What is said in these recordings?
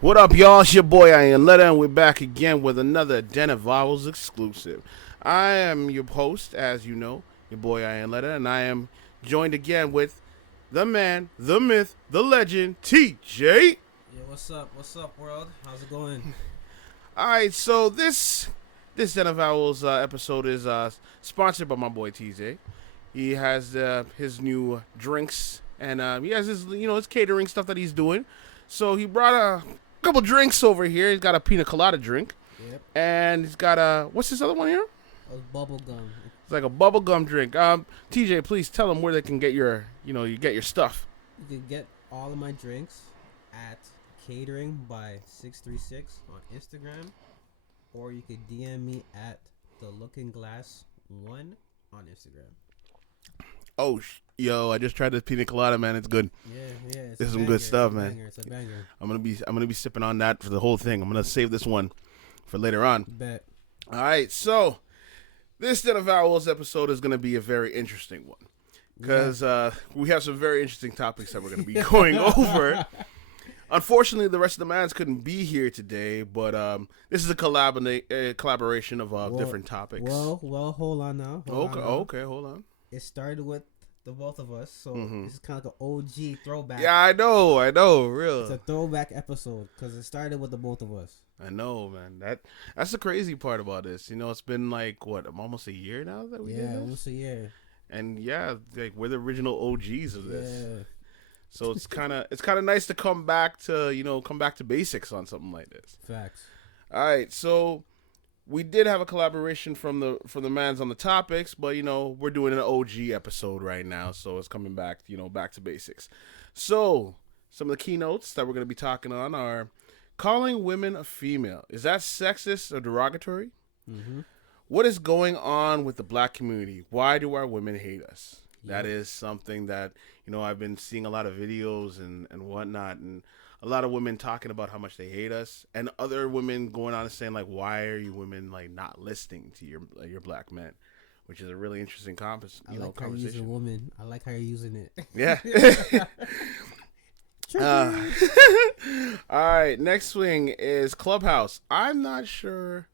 What up, y'all? It's your boy, I am Letta, and we're back again with another Den of Vowels exclusive. I am your host, as you know, your boy, I am Letta, and I am joined again with the man, the myth, the legend, TJ. Yeah, what's up? What's up, world? How's it going? All right, so this Den of Vowels episode is sponsored by my boy TJ. He has his new drinks, and he has his catering stuff that he's doing. So he brought a couple drinks over here. He's got a pina colada drink. Yep. And he's got a, what's this other one here? A bubble gum. It's like a bubble gum drink. TJ, please tell them where they can get your, you get your stuff. You can get all of my drinks at Catering by 636 on Instagram, or you could DM me at the Looking Glass 1 on Instagram. Oh, yo, I just tried this pina colada, man. It's good. Yeah. This is some good stuff, man. It's a banger. I'm gonna be sipping on that for the whole thing. I'm gonna save this one for later on. Bet. All right, so this Den of Vowels episode is gonna be a very interesting one because we have some very interesting topics that we're gonna be going over. Unfortunately, the rest of the mans couldn't be here today, but this is a collaboration of different topics. Well, hold on now. Okay, hold on. It started with the both of us, so this is kind of like an OG throwback. Yeah, I know, real. It's a throwback episode because it started with the both of us. I know, man. That's the crazy part about this. It's been like what, almost a year now that we did this? Almost a year. And yeah, like we're the original OGs of this. Yeah. So it's kind of nice to come back to basics on something like this. Facts. All right, so we did have a collaboration from the mans on the topics, but we're doing an OG episode right now, so it's coming back, back to basics. So some of the keynotes that we're going to be talking on are calling women a female. Is that sexist or derogatory? Mm-hmm. What is going on with the black community? Why do our women hate us? Yeah. That is something that I've been seeing a lot of videos and whatnot, and a lot of women talking about how much they hate us, and other women going on and saying like, why are you women like not listening to your black men, which is a really interesting conversation. I like how you're using woman. I like how you're using it. Yeah. All right, next swing is Clubhouse. I'm not sure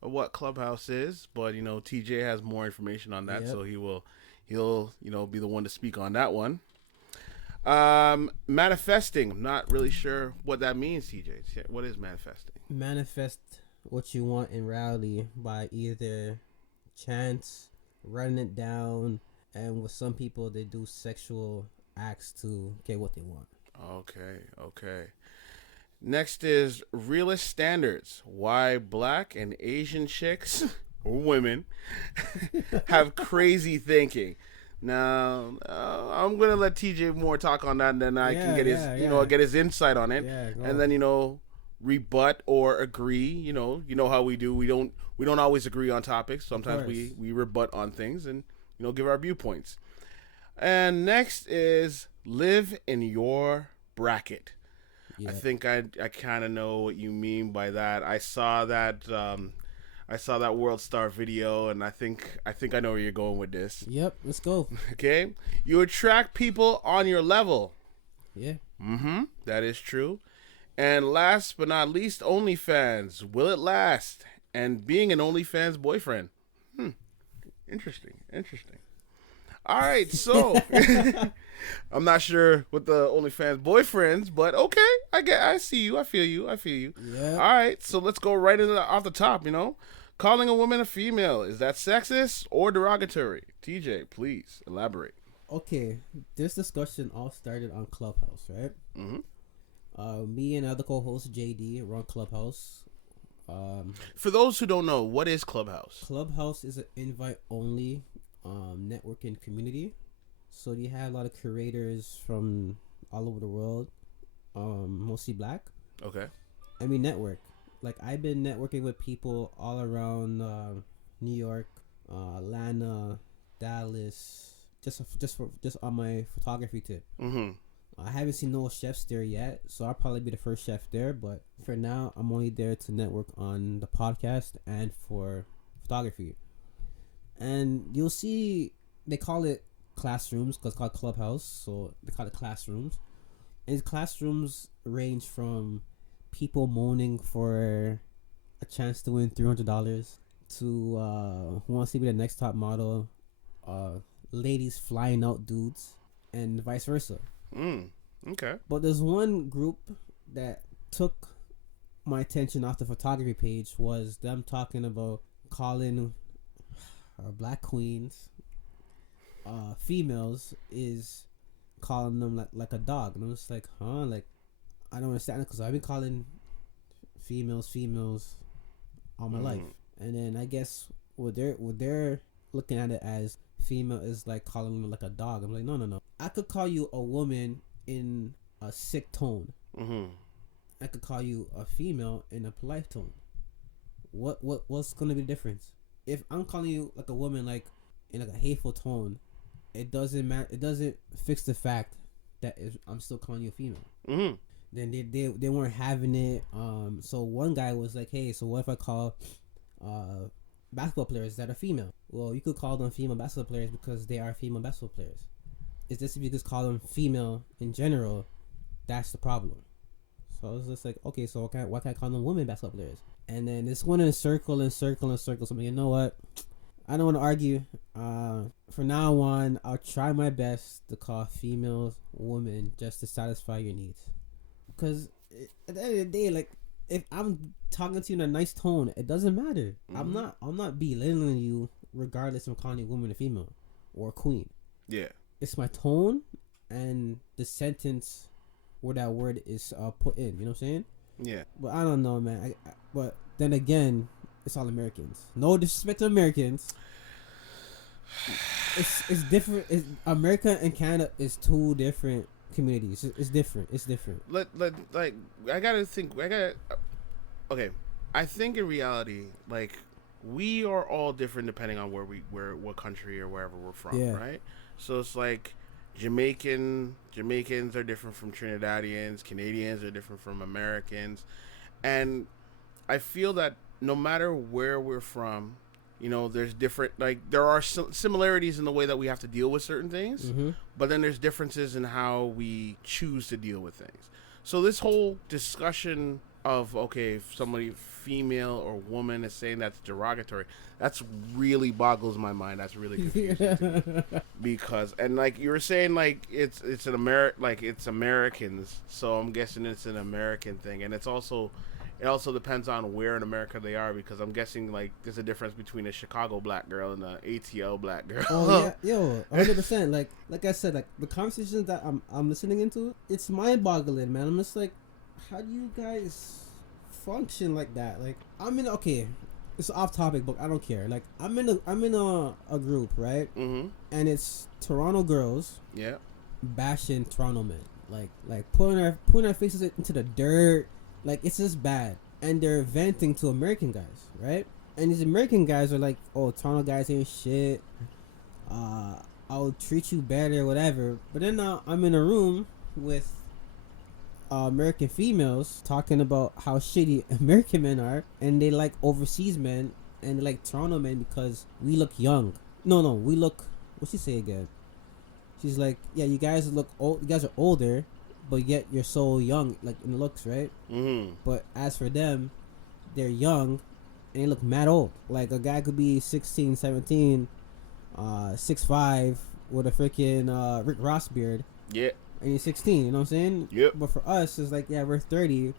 what Clubhouse is, but TJ has more information on that. Yep. So he'll be the one to speak on that one. Manifesting. I'm not really sure what that means, TJ. What is manifesting? Manifest what you want in reality by either chance, writing it down, and with some people they do sexual acts to get what they want. Okay. Next is realist standards. Why black and Asian chicks or women have crazy thinking. Now, I'm gonna let TJ more talk on that, and then I can get get his insight on it, and then rebut or agree. You know how we do. We don't always agree on topics. Sometimes we rebut on things and give our viewpoints. And next is live in your bracket. Yeah. I think I kind of know what you mean by that. I saw that World Star video, and I think I know where you're going with this. Yep, let's go. Okay, you attract people on your level. Yeah. That is true. And last but not least, OnlyFans. Will it last? And being an OnlyFans boyfriend. Interesting. All right, so I'm not sure with the OnlyFans boyfriends, but okay, I see you. I feel you. Yeah. All right, so let's go right off the top. Calling a woman a female, is that sexist or derogatory? TJ, please elaborate. Okay, this discussion all started on Clubhouse, right? Mm-hmm. Me and other co-host JD run Clubhouse. For those who don't know, what is Clubhouse? Clubhouse is an invite-only networking community. So you have a lot of creators from all over the world, mostly black. Okay. And we network. Like, I've been networking with people all around New York, Atlanta, Dallas, just on my photography tip. Mm-hmm. I haven't seen no chefs there yet, so I'll probably be the first chef there. But for now, I'm only there to network on the podcast and for photography. And you'll see they call it classrooms because it's called Clubhouse, so they call it classrooms. And these classrooms range from people moaning for a chance to win $300 to who wants to be the next top model, ladies flying out dudes, and vice versa. Okay. But there's one group that took my attention off the photography page, was them talking about calling black queens, females, is calling them like a dog. And I'm just like, huh? Like, I don't understand, because I've been calling females all my life. And then I guess what they're looking at it as female is like calling them like a dog. I'm like, no. I could call you a woman in a sick tone. I could call you a female in a polite tone. What's gonna be the difference? If I'm calling you like a woman, like in like a hateful tone, it doesn't matter. It doesn't fix the fact that I'm still calling you a female. Then they weren't having it. So one guy was like, hey, so what if I call basketball players that are female? Well, you could call them female basketball players because they are female basketball players. It's just if you just call them female in general, that's the problem. So I was just like, okay, so why can't I call them women basketball players? And then it's going in a circle. So I'm like, you know what? I don't want to argue. For now on, I'll try my best to call females women just to satisfy your needs. Because at the end of the day, like, if I'm talking to you in a nice tone, it doesn't matter. I'm not belittling you regardless of calling you woman or female or queen. Yeah. It's my tone and the sentence where that word is put in. You know what I'm saying? Yeah. But I don't know, man. But then again, it's all Americans. No disrespect to Americans. It's different. America and Canada is two different communities. It's different. Okay. I think in reality, like, we are all different depending on what country or wherever we're from, right? So it's like Jamaicans are different from Trinidadians, Canadians are different from Americans, and I feel that no matter where we're from, you know, there's different, like, there are similarities in the way that we have to deal with certain things, but then there's differences in how we choose to deal with things. So this whole discussion of, okay, if somebody female or woman is saying that's derogatory, that's really boggles my mind. That's really confusing to me. Because, and like you were saying, like it's Americans, so I'm guessing it's an American thing, and it also depends on where in America they are, because I'm guessing like there's a difference between a Chicago black girl and a ATL black girl. Oh yeah, yo, 100%. Like I said, like the conversations that I'm listening into, it's mind boggling, man. I'm just like, how do you guys function like that? Like, okay, it's off topic, but I don't care. Like, I'm in a group, right? And it's Toronto girls, bashing Toronto men, like putting our faces into the dirt. Like, it's just bad. And they're venting to American guys, right? And these American guys are like, oh, Toronto guys ain't shit. I'll treat you better, whatever. But then now I'm in a room with American females talking about how shitty American men are, and they like overseas men, and they like Toronto men because we look young. No, we look. What's she say again? She's like, yeah, you guys look old. You guys are older, but yet you're so young, like in looks, right? But as for them, they're young, and they look mad old. Like a guy could be 16, 17, 6'5", with a freaking Rick Ross beard. Yeah. And he's 16, you know what I'm saying? Yep. But for us, it's like, yeah, we're 30,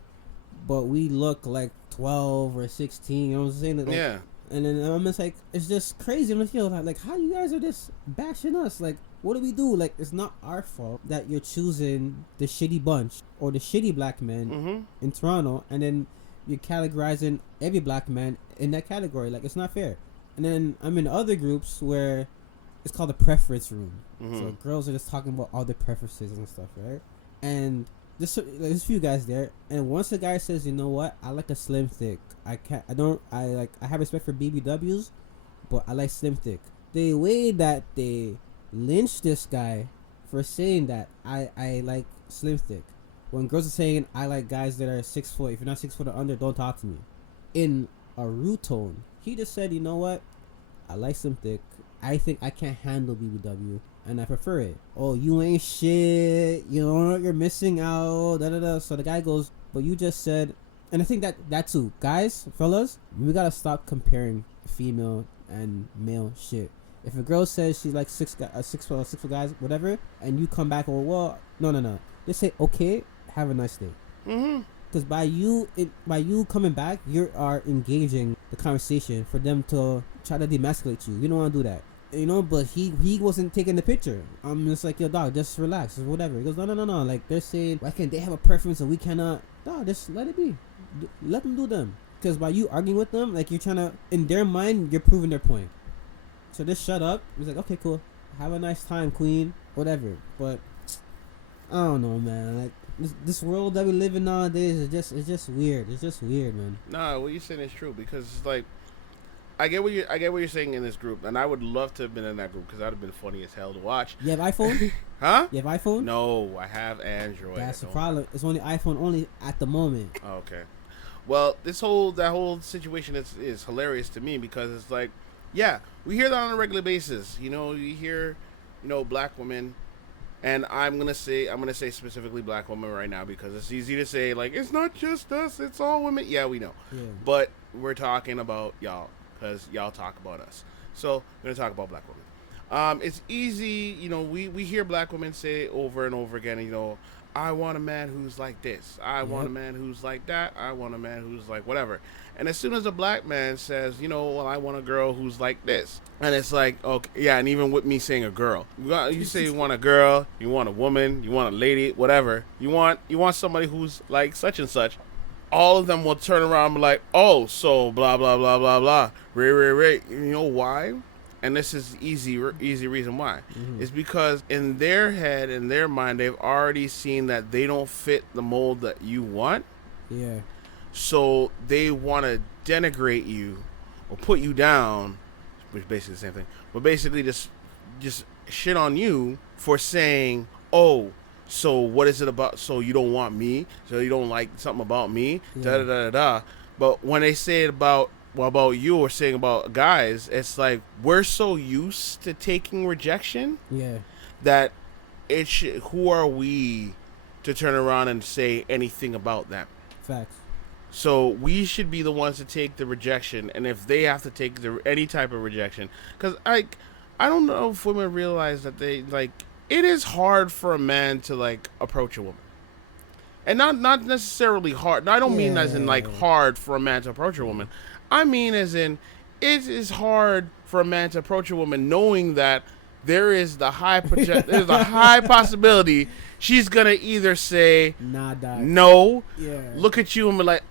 but we look like 12 or 16, you know what I'm saying? Like, yeah. And then I'm just like, it's just crazy. I'm just like, how you guys are just bashing us? Like, what do we do? Like, it's not our fault that you're choosing the shitty bunch or the shitty black men in Toronto, and then you're categorizing every black man in that category. Like, it's not fair. And then I'm in other groups where it's called the preference room. So girls are just talking about all their preferences and stuff, right? And there's a few guys there, and once the guy says, you know what, I like a slim thick. I have respect for BBWs, but I like slim thick. The way that they lynch this guy for saying that I like slim thick, when girls are saying I like guys that are 6 foot. If you're not 6 foot or under, don't talk to me. In a rude tone, he just said, you know what, I like slim thick. I think I can't handle BBW, and I prefer it. Oh, you ain't shit. You know what? You're missing out. Da da da. So the guy goes, but you just said And I think that too, guys, fellas, we gotta stop comparing female and male shit. If a girl says she likes six foot guys, whatever, and you come back, well, no, just say okay, have a nice day. Because by you coming back, you are engaging the conversation for them to try to demasculate you. You don't want to do that, But he wasn't taking the picture. I'm just like, yo, dog, just relax, or whatever. He goes, no. Like they're saying, why can't they have a preference and we cannot? Dog, just let it be. Let them do them. Because by you arguing with them, like you're trying to, in their mind, you're proving their point. So just shut up. He's like, okay, cool. Have a nice time, queen. Whatever. But I don't know, man. Like this world that we live in nowadays is just weird. It's just weird, man. Nah, what you're saying is true because it's like I get what you're saying in this group, and I would love to have been in that group because that would have been funny as hell to watch. You have iPhone? Huh? You have iPhone? No, I have Android. That's the problem. It's only iPhone only at the moment. Oh, okay. Well, that whole situation is hilarious to me because it's like, yeah, we hear that on a regular basis. You hear, black women, and I'm gonna say specifically black women right now because it's easy to say like it's not just us, it's all women. Yeah, we know. Yeah. But we're talking about y'all because y'all talk about us. So we're gonna talk about black women. It's easy, we hear black women say over and over again, I want a man who's like this. I want a man who's like that. I want a man who's like whatever. And as soon as a black man says, well, I want a girl who's like this. And it's like, okay, yeah, and even with me saying a girl. You say you want a girl, you want a woman, you want a lady, whatever. You want somebody who's like such and such. All of them will turn around and be like, oh, so blah, blah, blah, blah, blah. Right. You know why? And this is easy reason why. It's because in their head, in their mind, they've already seen that they don't fit the mold that you want. Yeah. So they want to denigrate you or put you down, which is basically the same thing. But basically just shit on you for saying, oh, so what is it about? So you don't want me? So you don't like something about me? Yeah. Da. But when they say it about you or saying about guys, it's like we're so used to taking rejection that who are we to turn around and say anything about them? Facts. So we should be the ones to take the rejection, and if they have to take any type of rejection, because I don't know if women realize that it is hard for a man to approach a woman. And not necessarily hard. I don't mean as in hard for a man to approach a woman. I mean as in it is hard for a man to approach a woman knowing that there is the there's a high possibility she's gonna either say no, look at you and be like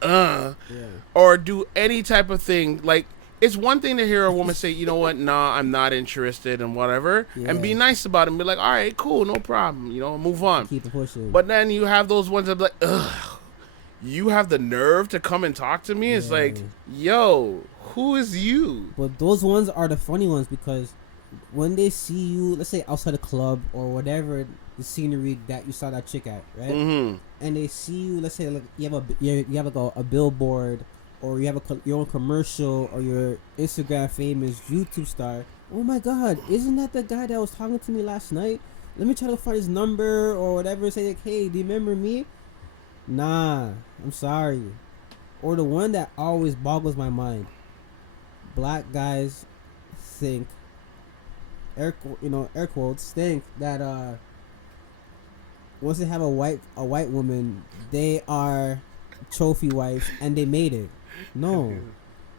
or do any type of thing. Like it's one thing to hear a woman say, you know what, nah, I'm not interested and whatever, and be nice about it and be like, all right, cool, no problem, move on. Keep it pushing. But then you have those ones that be like, ugh, you have the nerve to come and talk to me? It's like, yo, who is you? But those ones are the funny ones because when they see you, let's say outside a club or whatever the scenery that you saw that chick at, right? Mm-hmm. And they see you, let's say you have a billboard, or you have your own commercial, or your Instagram famous YouTube star. Oh my God, isn't that the guy that was talking to me last night? Let me try to find his number or whatever. Say like, hey, do you remember me? Nah, I'm sorry. Or the one that always boggles my mind. Black guys think, air quotes, think that once they have a white woman, they are trophy wives and they made it. No,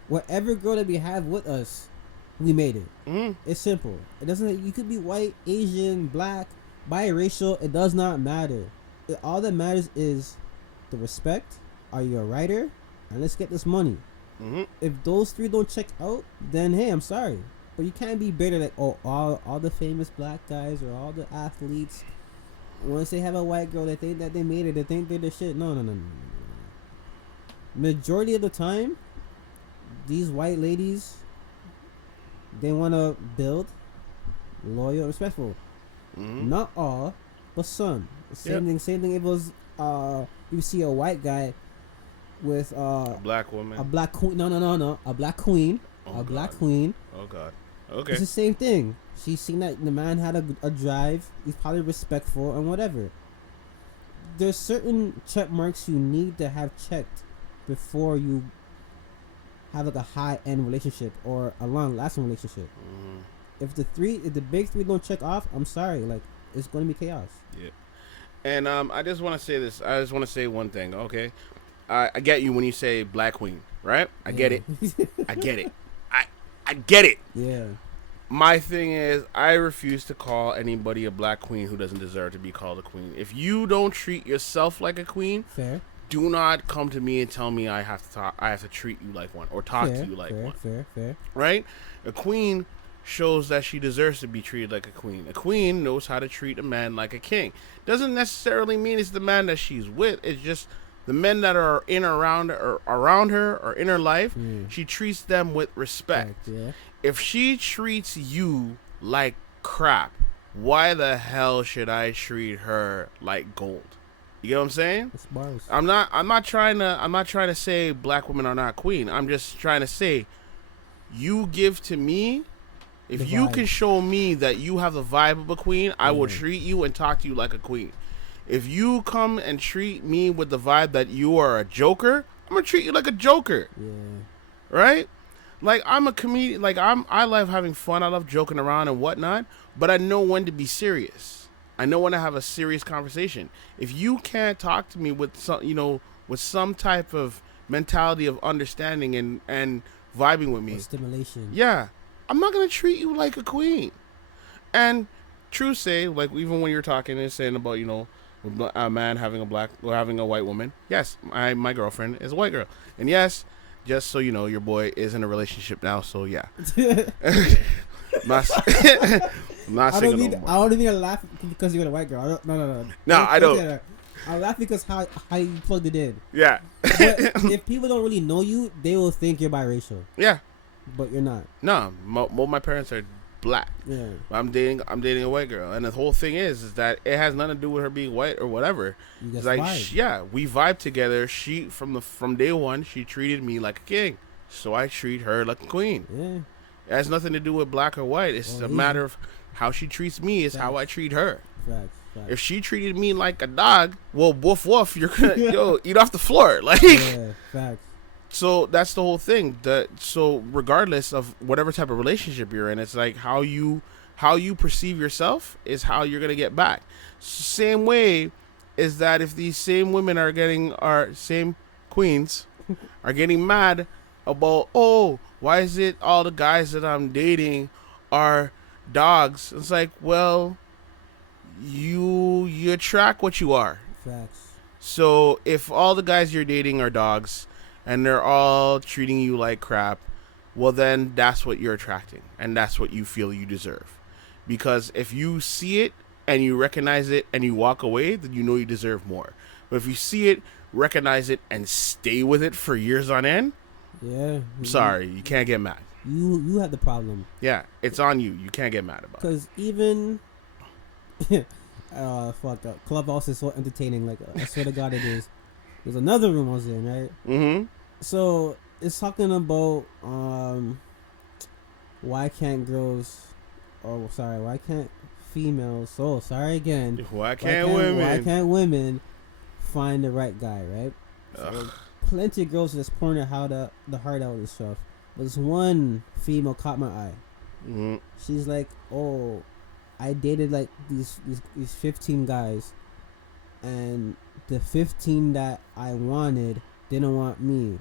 whatever girl that we have with us, we made it. It's simple. It doesn't. You could be white, Asian, black, biracial. It does not matter. All that matters is the respect. Are you a writer? And let's get this money. If those three don't check out, then hey, I'm sorry, but you can't be bitter like, oh, all the famous black guys or all the athletes, once they have a white girl, they think that they made it. They think they're the shit. No. Majority of the time, these white ladies, they want to build loyal, respectful. Not all, but some. Same thing. It was you see a white guy with a black woman, a black queen. No, a black queen, black queen. Oh God. Okay. It's the same thing. She's seen that the man had a drive. He's probably respectful and whatever. There's certain check marks you need to have checked before you have like a high end relationship or a long lasting relationship. If the big three don't check off, I'm sorry, like it's going to be chaos. Yeah. And I just want to say this. I just want to say one thing. Okay, I get you when you say black queen, right? I get it. I get it. I get it. Yeah. My thing is, I refuse to call anybody a black queen who doesn't deserve to be called a queen. If you don't treat yourself like a queen, Fair. do not come to me and tell me I have to treat you like one or talk to you like one. Fair. Right? A queen shows that she deserves to be treated like a queen. A queen knows how to treat a man like a king. Doesn't necessarily mean it's the man that she's with. It's just the men that are in or around her or in her life. She treats them with respect. Yeah. If she treats you like crap, why the hell should I treat her like gold? You get what I'm saying? That's bars. I'm not trying to say black women are not queen. I'm just trying to say you give to me. If you can show me that you have the vibe of a queen, I will treat you and talk to you like a queen. If you come and treat me with the vibe that you are a joker, I'm gonna treat you like a joker. Yeah. Right? Like, I'm a comedian. Like, I love having fun. I love joking around and whatnot. But I know when to be serious. I know when to have a serious conversation. If you can't talk to me with some type of mentality of understanding and vibing with me, or stimulation. Yeah, I'm not gonna treat you like a queen. And true say, like, even when you're talking and saying about a man having a white woman. Yes, my girlfriend is a white girl, and yes. Just so you know, your boy is in a relationship now, so yeah. I'm not single no more. I don't even laugh because you're a white girl. No. No, I don't. I laugh because how you plugged it in. Yeah. But if people don't really know you, they will think you're biracial. Yeah. But you're not. No, my parents are black. Yeah. I'm dating a white girl, and the whole thing is that it has nothing to do with her being white or whatever. It's like vibe. we vibe together. She from day one, she treated me like a king, so I treat her like a queen. Yeah. It has nothing to do with black or white. It's a matter of how she treats me is how I treat her. Facts. If she treated me like a dog, well, woof woof, you're gonna eat off the floor. Like, yeah, facts. So that's the whole thing. So regardless of whatever type of relationship you're in, it's like how you perceive yourself is how you're gonna get back. Same way is that if these same women same queens are getting mad about, oh, why is it all the guys that I'm dating are dogs? It's like, well, you attract what you are. Facts. So if all the guys you're dating are dogs and they're all treating you like crap, well, then that's what you're attracting, and that's what you feel you deserve. Because if you see it and you recognize it and you walk away, then you know you deserve more. But if you see it, recognize it, and stay with it for years on end, I'm sorry, you can't get mad. You have the problem. Yeah, it's on you. You can't get mad about it. Because even Clubhouse is so entertaining. Like, I swear to God, it is. There's another room I was in, right? Mm-hmm. So it's talking about why can't females? Oh, sorry again. Why can't women find the right guy, right? So plenty of girls just pouring their heart out and stuff. But this one female caught my eye. Mm-hmm. She's like, "Oh, I dated like these 15 guys, and the 15 that I wanted didn't want me,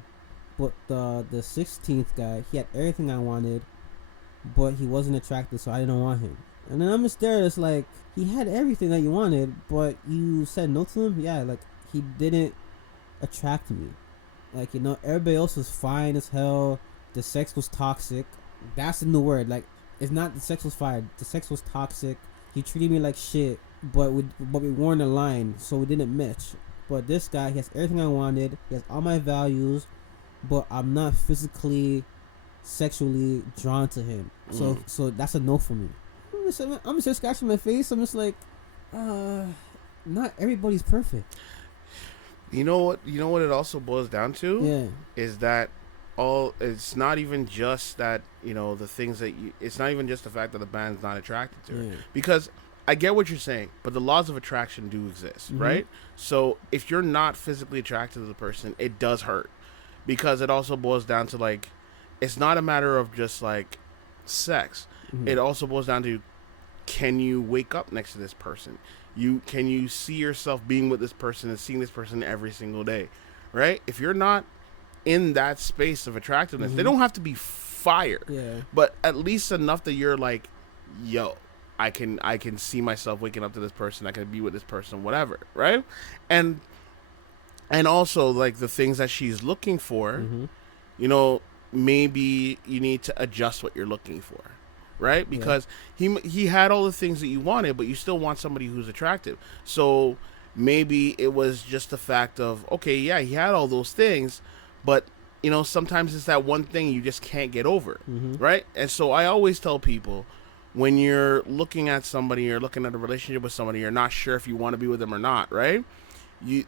but the 16th guy, he had everything I wanted, but he wasn't attractive, so I didn't want him." And then I'm just there, it's like, he had everything that you wanted, but you said no to him. Yeah, like, he didn't attract me. Like, everybody else was fine as hell. The sex was toxic. That's the new word. Like, it's not the sex was fine. The sex was toxic. He treated me like shit, but we weren't aligned, so we didn't match. But this guy, he has everything I wanted. He has all my values, but I'm not physically, sexually drawn to him. So that's a no for me. I'm just scratching my face. I'm just like, not everybody's perfect. You know what it also boils down to? Yeah. Is that it's not even just that, the things that it's not even just the fact that the band's not attracted to her. Because I get what you're saying, but the laws of attraction do exist, right? So if you're not physically attracted to the person, it does hurt. because it also boils down to like, it's not a matter of just like sex. Mm-hmm. It also boils down to, can you wake up next to this person? Can you see yourself being with this person and seeing this person every single day, right? If you're not in that space of attractiveness, Mm-hmm. they don't have to be fire, Yeah. but at least enough that you're like, yo, I can see myself waking up to this person. I can be with this person, whatever, right? And also like the things that she's looking for, Mm-hmm. you know, maybe you need to adjust what you're looking for, right? Because he had all the things that you wanted, but you still want somebody who's attractive. So maybe it was just the fact of, okay, yeah, he had all those things, but you know, sometimes it's that one thing you just can't get over, Mm-hmm. right? And so I always tell people, when you're looking at somebody, you're looking at a relationship with somebody, you're not sure if you want to be with them or not, right?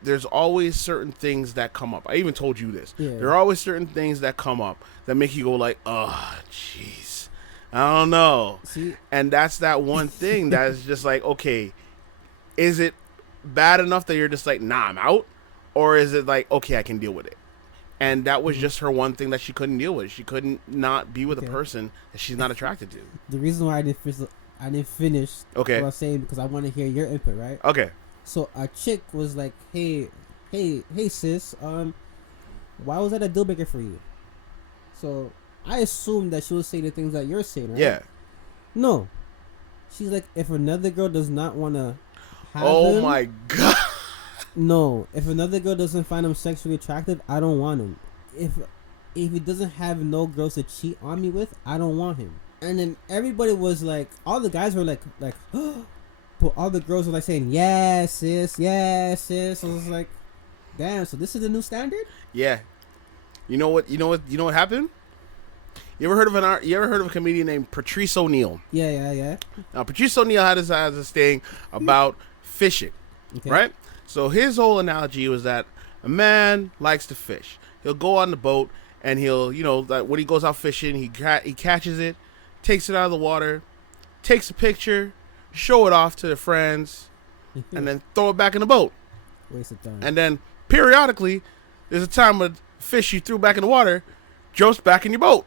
There's always certain things that come up. I even told you this. Yeah. There are always certain things that come up that make you go like, oh, jeez, I don't know. See, And that's that one thing that is just like, okay, is it bad enough that you're just like, nah, I'm out? Or is it like, okay, I can deal with it? And that was just her one thing that she couldn't deal with. She couldn't not be with a person that she's not attracted to. the reason why I didn't finish Okay. what I was saying, because I want to hear your input, right? Okay. So a chick was like, hey sis, why was that a deal breaker for you? So I assumed that she would say the things that you're saying, right? Yeah. No. She's like, if another girl does not want to have Oh him, my God. no. If another girl doesn't find him sexually attractive, I don't want him. If he doesn't have no girls to cheat on me with, I don't want him. And then everybody was like, all the guys were like, but all the girls were like saying, yes, sis, yes, sis. So I was like, damn. So this is the new standard? Yeah. You know what happened? You ever heard of a comedian named Patrice O'Neal? Yeah. Now, Patrice O'Neal had this thing about fishing, Okay. right? So his whole analogy was that a man likes to fish. He'll go on the boat and he'll, you know, like when he goes out fishing, he catches it, takes it out of the water, takes a picture, show it off to the friends, and then throw it back in the boat. Waste of time. And then periodically, there's a time when fish you threw back in the water jumps back in your boat.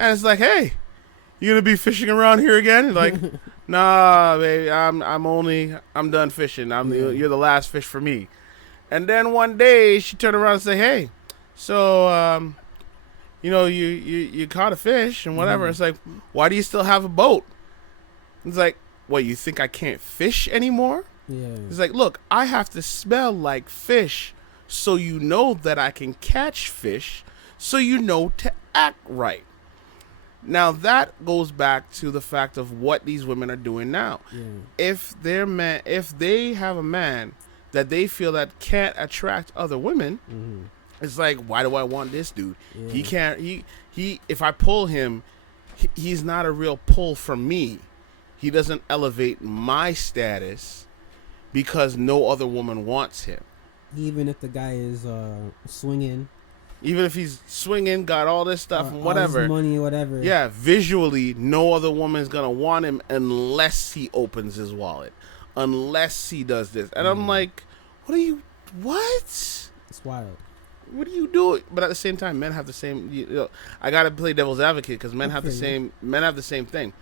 And it's like, hey, you gonna be fishing around here again? He's like, nah, baby, I'm done fishing. You're the last fish for me. And then one day she turned around and said, hey, so you know, you caught a fish and whatever. It's like, why do you still have a boat? It's like, what, you think I can't fish anymore? Yeah. It's like, look, I have to smell like fish so you know that I can catch fish, so you know to act right. Now that goes back to the fact of what these women are doing now. Yeah. If they have a man that they feel that can't attract other women, it's like, why do I want this dude? Yeah. He can't. He. If I pull him, he's not a real pull from me. He doesn't elevate my status because no other woman wants him. Even if the guy is swinging, Even if he's swinging, got all this stuff and whatever. all his money, whatever. Yeah, visually, no other woman's gonna want him unless he opens his wallet, unless he does this. And I'm like, what? It's wild. What do you do? But at the same time, men have the same. You know, I gotta play devil's advocate because men have the same. Men have the same thing.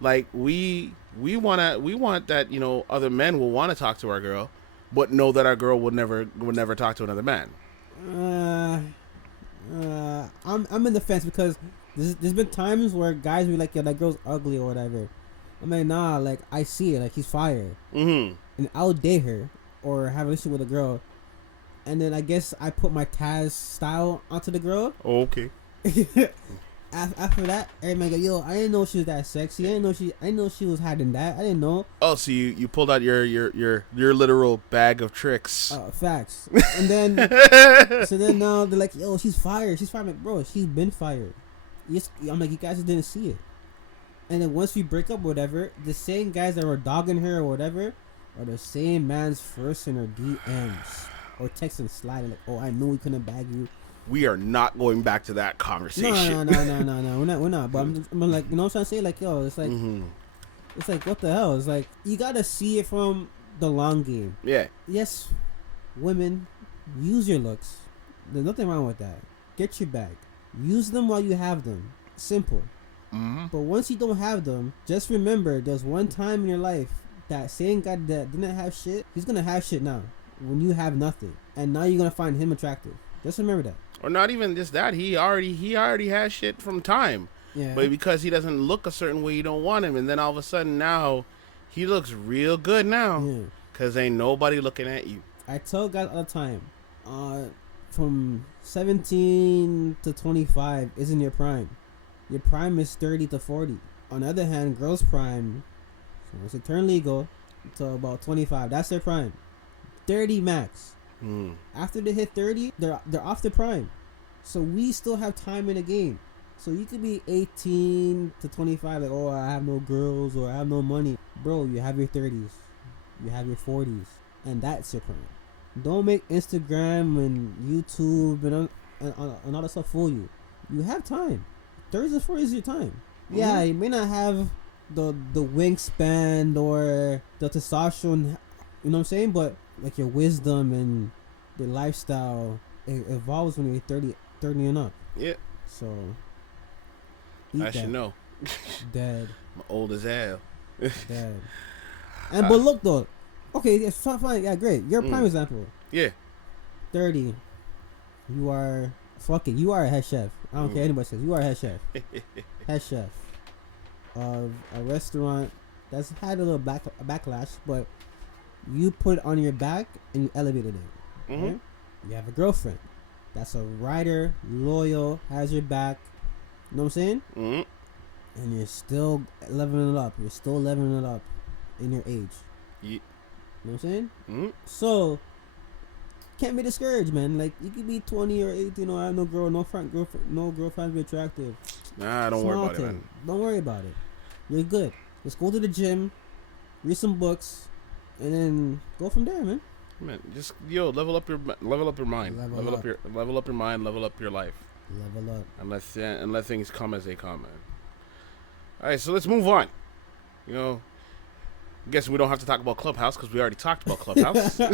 Like we want that, you know, other men will want to talk to our girl, but know that our girl would never talk to another man. I'm in the fence because there's been times where guys be like, yo, that girl's ugly or whatever. I'm like, nah, like I see it, like he's fire, and I'll date her or have a relationship with a girl, and then I guess I put my Taz style onto the girl. Oh, okay. After that, everybody go, yo, I didn't know she was that sexy. I didn't know she was hiding that. I didn't know. Oh, so you pulled out your literal bag of tricks. Facts. And then so then now they're like, yo, she's fired. I'm like, bro, she's been fired. I'm like, you guys just didn't see it. And then once we break up or whatever, the same guys that were dogging her or whatever are the same man's first in her DMs or texting sliding like, oh, I knew we couldn't bag you. We are not going back to that conversation. No. We're not. But I'm like, you know what I'm trying to say? Like, yo, it's like, it's like, what the hell? It's like, you gotta see it from the long game. Yeah. Yes, women, use your looks. There's nothing wrong with that. get your bag. Use them while you have them. Simple. Mm-hmm. But once you don't have them, just remember there's one time in your life that same guy that didn't have shit, he's gonna have shit now. When you have nothing, and now you're gonna find him attractive. Just remember that. Or not even just that. He already has shit from time. Yeah. But because he doesn't look a certain way, you don't want him. And then all of a sudden now, he looks real good now. Yeah. Because ain't nobody looking at you. I tell guys all the time, from 17 to 25 isn't your prime. Your prime is 30 to 40. On the other hand, girls' prime, so once they turn legal, to about 25, that's their prime. 30 max. After they hit 30, they're off their prime. So we still have time in the game. So you could be 18 to 25, like, oh, I have no girls or I have no money. Bro, you have your 30s. You have your 40s. And that's your prime. Don't make Instagram and YouTube and all that stuff fool you. You have time. 30s and 40s is your time. Mm-hmm. Yeah, you may not have the wingspan or the testosterone, you know what I'm saying? But like your wisdom and the lifestyle, it evolves when you're 30 and up. Yeah. So I should know. Dead. I'm old as hell. Dead. And but look though, okay, it's fine. Yeah, great. You're a prime example. Yeah. 30. You are you are a head chef. I don't care anybody says. You are a head chef. Head chef of a restaurant that's had a little backlash, but you put it on your back and you elevated it. Mm-hmm. Right? You have a girlfriend that's a rider, loyal, has your back. You know what I'm saying? Mm-hmm. And you're still leveling it up. You're still leveling it up in your age. Yeah. You know what I'm saying? Mm-hmm. So can't be discouraged, man. Like you could be 20 or 18 or I have no girlfriend be attractive. Nah, don't worry about it, man. Don't worry about it. You're good. Just go to the gym, read some books, and then go from there, man. Man, just level up your mind, level up your mind, level up your life. Level up. And let things come as they come, man. All right, so let's move on. You know, I guess we don't have to talk about Clubhouse because we already talked about Clubhouse. All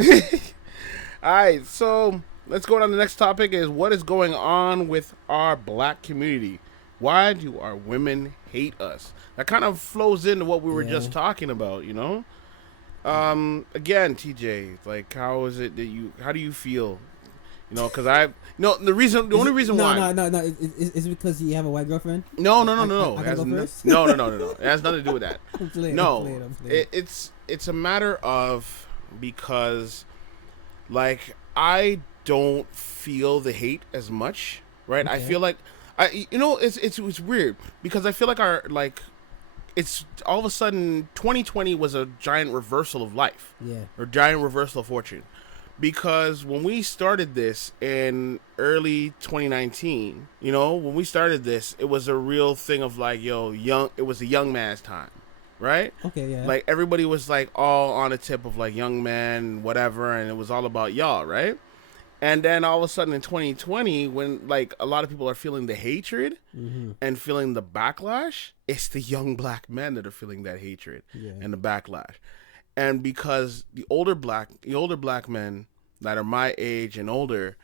right, so let's go on to the next topic is what is going on with our black community. Why do our women hate us? That kind of flows into what we were just talking about, you know? Again, TJ, like, how is it that how do you feel? You know, because the only reason why. No. Is it because you have a white girlfriend? No. I gotta go first? No. It has nothing to do with that. I'm playing. It's a matter of because, like, I don't feel the hate as much, right? Okay. I feel like, it's weird because I feel like it's all of a sudden 2020 was a giant reversal of life, or giant reversal of fortune, because when we started this in early 2019, when we started this, it was a real thing of like, it was a young man's time, right? Okay, yeah. Like everybody was like all on the tip of like young man, whatever, and it was all about y'all, right? And then all of a sudden in 2020, when like a lot of people are feeling the hatred and feeling the backlash, it's the young black men that are feeling that hatred and the backlash. And because the older black men that are my age and older,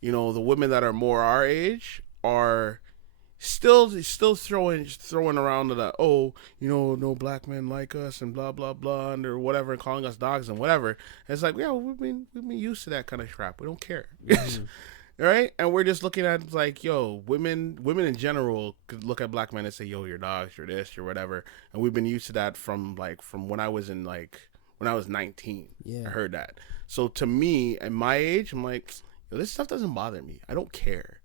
the women that are more our age are still throwing around the no black men like us and blah blah blah and or whatever, and calling us dogs and whatever. And it's like, we've been used to that kind of crap. We don't care. Right? And we're just looking at like, women in general could look at black men and say, you're dogs, you're this, you're whatever. And we've been used to that from when I was 19. I heard that. So to me, at my age, I'm like, this stuff doesn't bother me. I don't care.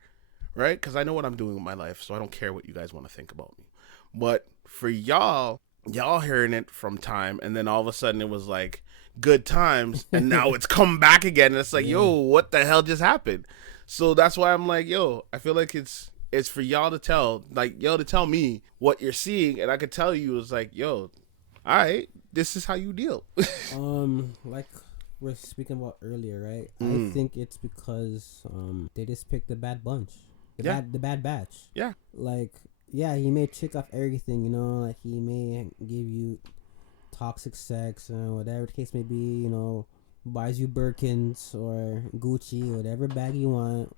Right? Because I know what I'm doing with my life, so I don't care what you guys want to think about me. But for y'all hearing it from time, and then all of a sudden it was like good times, and now it's come back again, and it's like, what the hell just happened? So that's why I'm like, I feel like it's for y'all to tell me what you're seeing, and I could tell you, it's like, all right, this is how you deal. Like we're speaking about earlier, right? I think it's because they just picked a bad bunch. The bad batch. Yeah. Like, he may check off everything, like he may give you toxic sex and whatever the case may be, buys you Birkins or Gucci, whatever bag you want,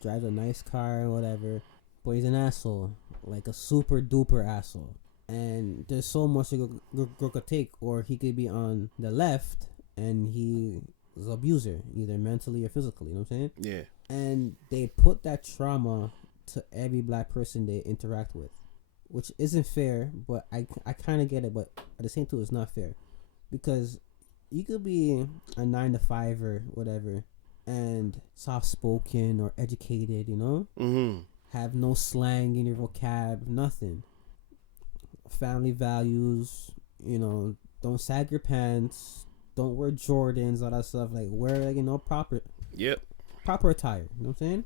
drives a nice car or whatever, but he's an asshole, like a super duper asshole. And there's so much a girl could take, or he could be on the left and he is an abuser, either mentally or physically, you know what I'm saying? Yeah. And they put that trauma to every black person they interact with, which isn't fair, but I kind of get it, but at the same time, it's not fair. Because you could be a 9-to-5 or whatever, and soft-spoken or educated, you know? Mm-hmm. Have no slang in your vocab, nothing. Family values, you know, don't sag your pants, don't wear Jordans, all that stuff. Like, wear, like, you know, proper attire, you know what I'm saying?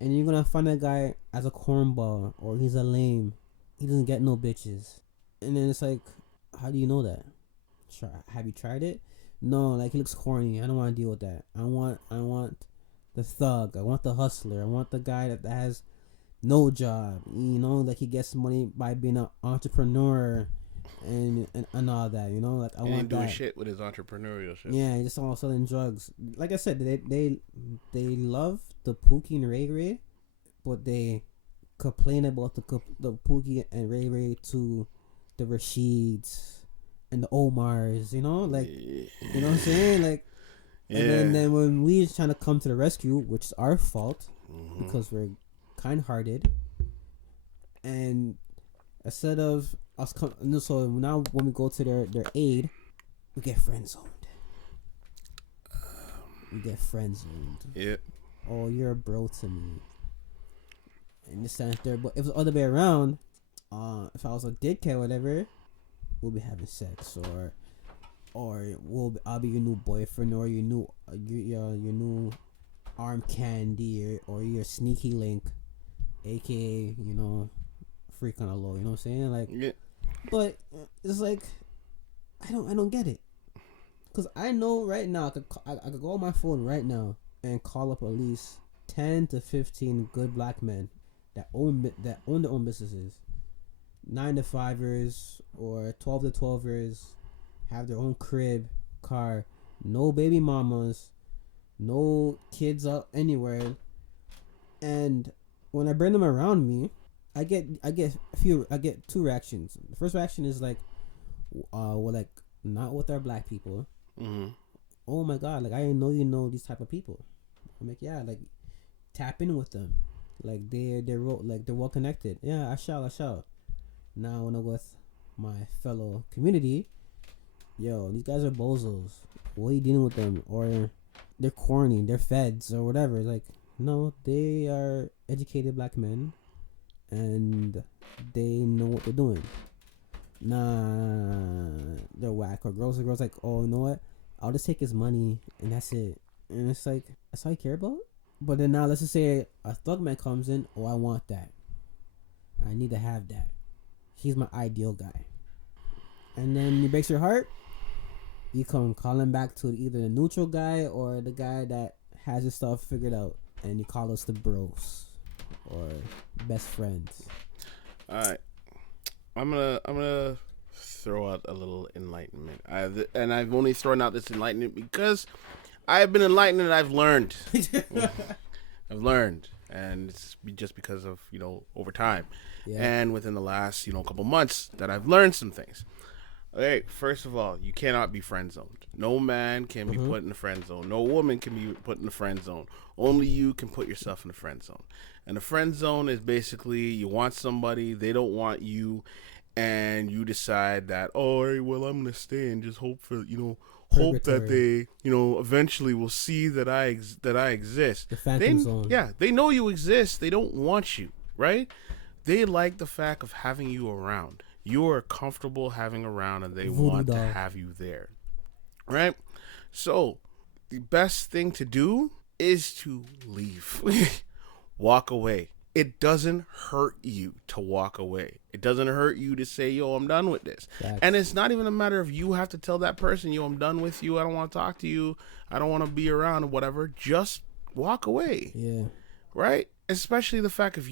And you're gonna find that guy as a cornball, or he's a lame, he doesn't get no bitches. And then it's like, how do you know that? Have you tried it? No, like, he looks corny. I don't want to deal with that. I want the thug. I want the hustler. I want the guy that has no job. You know, like, he gets money by being an entrepreneur and all that. You know, like, I want doing that. Shit with his entrepreneurial shit. Yeah, he just all selling drugs. Like I said, they love the Pookie and Ray Ray, but they complain about the Pookie and Ray Ray to the Rasheeds and the Omars, you know, like, you know what I'm saying, like, yeah. And then when we trying to come to the rescue, which is our fault, because we're kind-hearted, and instead of us so now when we go to their aid, we get friend zoned. Yeah. Oh, you're a bro to me. And this and there, but if it was the other way around, if I was a dickhead or whatever, we'll be having sex, or I'll be your new boyfriend, or your new arm candy, or your sneaky link, aka, you know, freak on a low, you know what I'm saying? Like, yeah. But it's like, I don't get it, because I know right now I could go on my phone right now and call up at least 10 to 15 good black men that own their own businesses, 9-to-5ers or 12-to-12ers, have their own crib, car, no baby mamas, no kids out anywhere. And when I bring them around me, I get two reactions. The first reaction is like, well, like, not with our black people. Mm-hmm. Oh my god, like, I didn't know you know these type of people. I'm like, yeah, like, tap in with them, like, they're well connected. Yeah, I shall. Now when I'm with my fellow community, yo, these guys are bozos. What are you dealing with them? Or they're corny, they're feds or whatever. Like, no, they are educated black men, and they know what they're doing. Nah, they're whack. Or girls like, oh, you know what? I'll just take his money and that's it. And it's like, that's all you care about? But then now let's just say a thug man comes in. Oh, I want that. I need to have that. He's my ideal guy. And then he breaks your heart. You come calling back to either the neutral guy or the guy that has his stuff figured out, and you call us the bros or best friends. All right, I'm gonna throw out a little enlightenment. I've only thrown out this enlightenment because I've been enlightened and I've learned. And it's just because of, you know, over time, and within the last, you know, couple months that I've learned some things. Okay, first of all, you cannot be friend zoned. No man can be put in the friend zone. No woman can be put in the friend zone. Only you can put yourself in the friend zone. And the friend zone is basically, you want somebody, they don't want you, and you decide that, oh, all right, well, I'm gonna stay and just hope for, you know, hope that they, you know, eventually will see that I exist. The phantom zone. Yeah, they know you exist. They don't want you, right? They like the fact of having you around. You are comfortable having around, and they want to have you there, right? So the best thing to do is to leave. Walk away. It doesn't hurt you to walk away. It doesn't hurt you to say, yo, I'm done with this. Facts. And it's not even a matter of you have to tell that person, yo, I'm done with you. I don't want to talk to you. I don't want to be around or whatever. Just walk away. Yeah. Right? Especially the fact if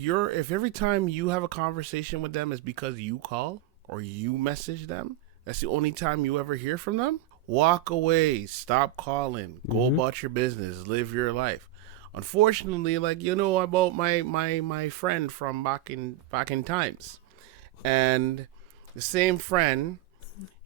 every time you have a conversation with them is because you call or you message them, that's the only time you ever hear from them. Walk away. Stop calling. Go about your business. Live your life. Unfortunately, like about my friend from back in times, and the same friend,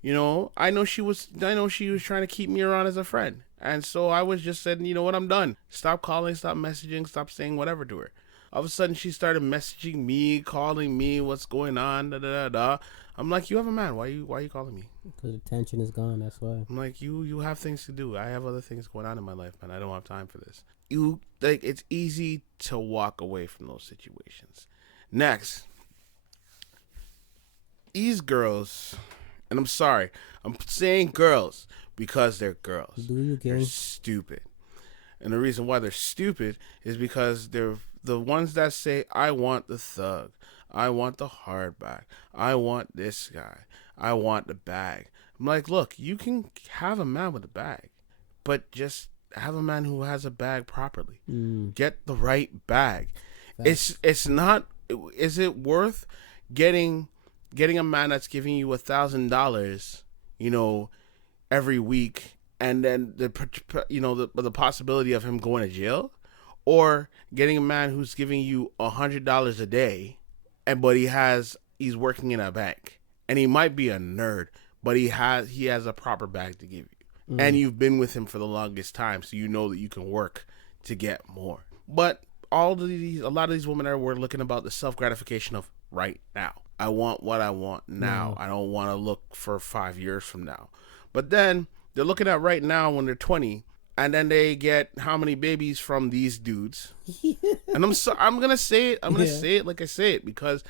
I know she was trying to keep me around as a friend, and so I was just saying, what, I'm done. Stop calling. Stop messaging. Stop saying whatever to her. All of a sudden, she started messaging me, calling me, what's going on, da da da da. I'm like, you have a man. Why you calling me? Because the tension is gone. That's why. I'm like, you have things to do. I have other things going on in my life, man. I don't have time for this. It's easy to walk away from those situations. Next, these girls, and I'm sorry, I'm saying girls because they're girls. They're stupid. And the reason why they're stupid is because they're the ones that say, I want the thug. I want the hardback. I want this guy. I want the bag. I'm like, look, you can have a man with a bag, but just have a man who has a bag properly. Get the right bag. It's not. Is it worth getting a man that's giving you $1,000, every week, and then the possibility of him going to jail, or getting a man who's giving you $100 a day, but he's working in a bank, and he might be a nerd, but he has a proper bag to give you, and you've been with him for the longest time, so you know that you can work to get more. But a lot of these women we're looking about the self gratification of right now. I want what I want now. I don't want to look for 5 years from now. But then they're looking at right now when they're 20, and then they get how many babies from these dudes. And I'm gonna say it. I'm gonna say it like I say it because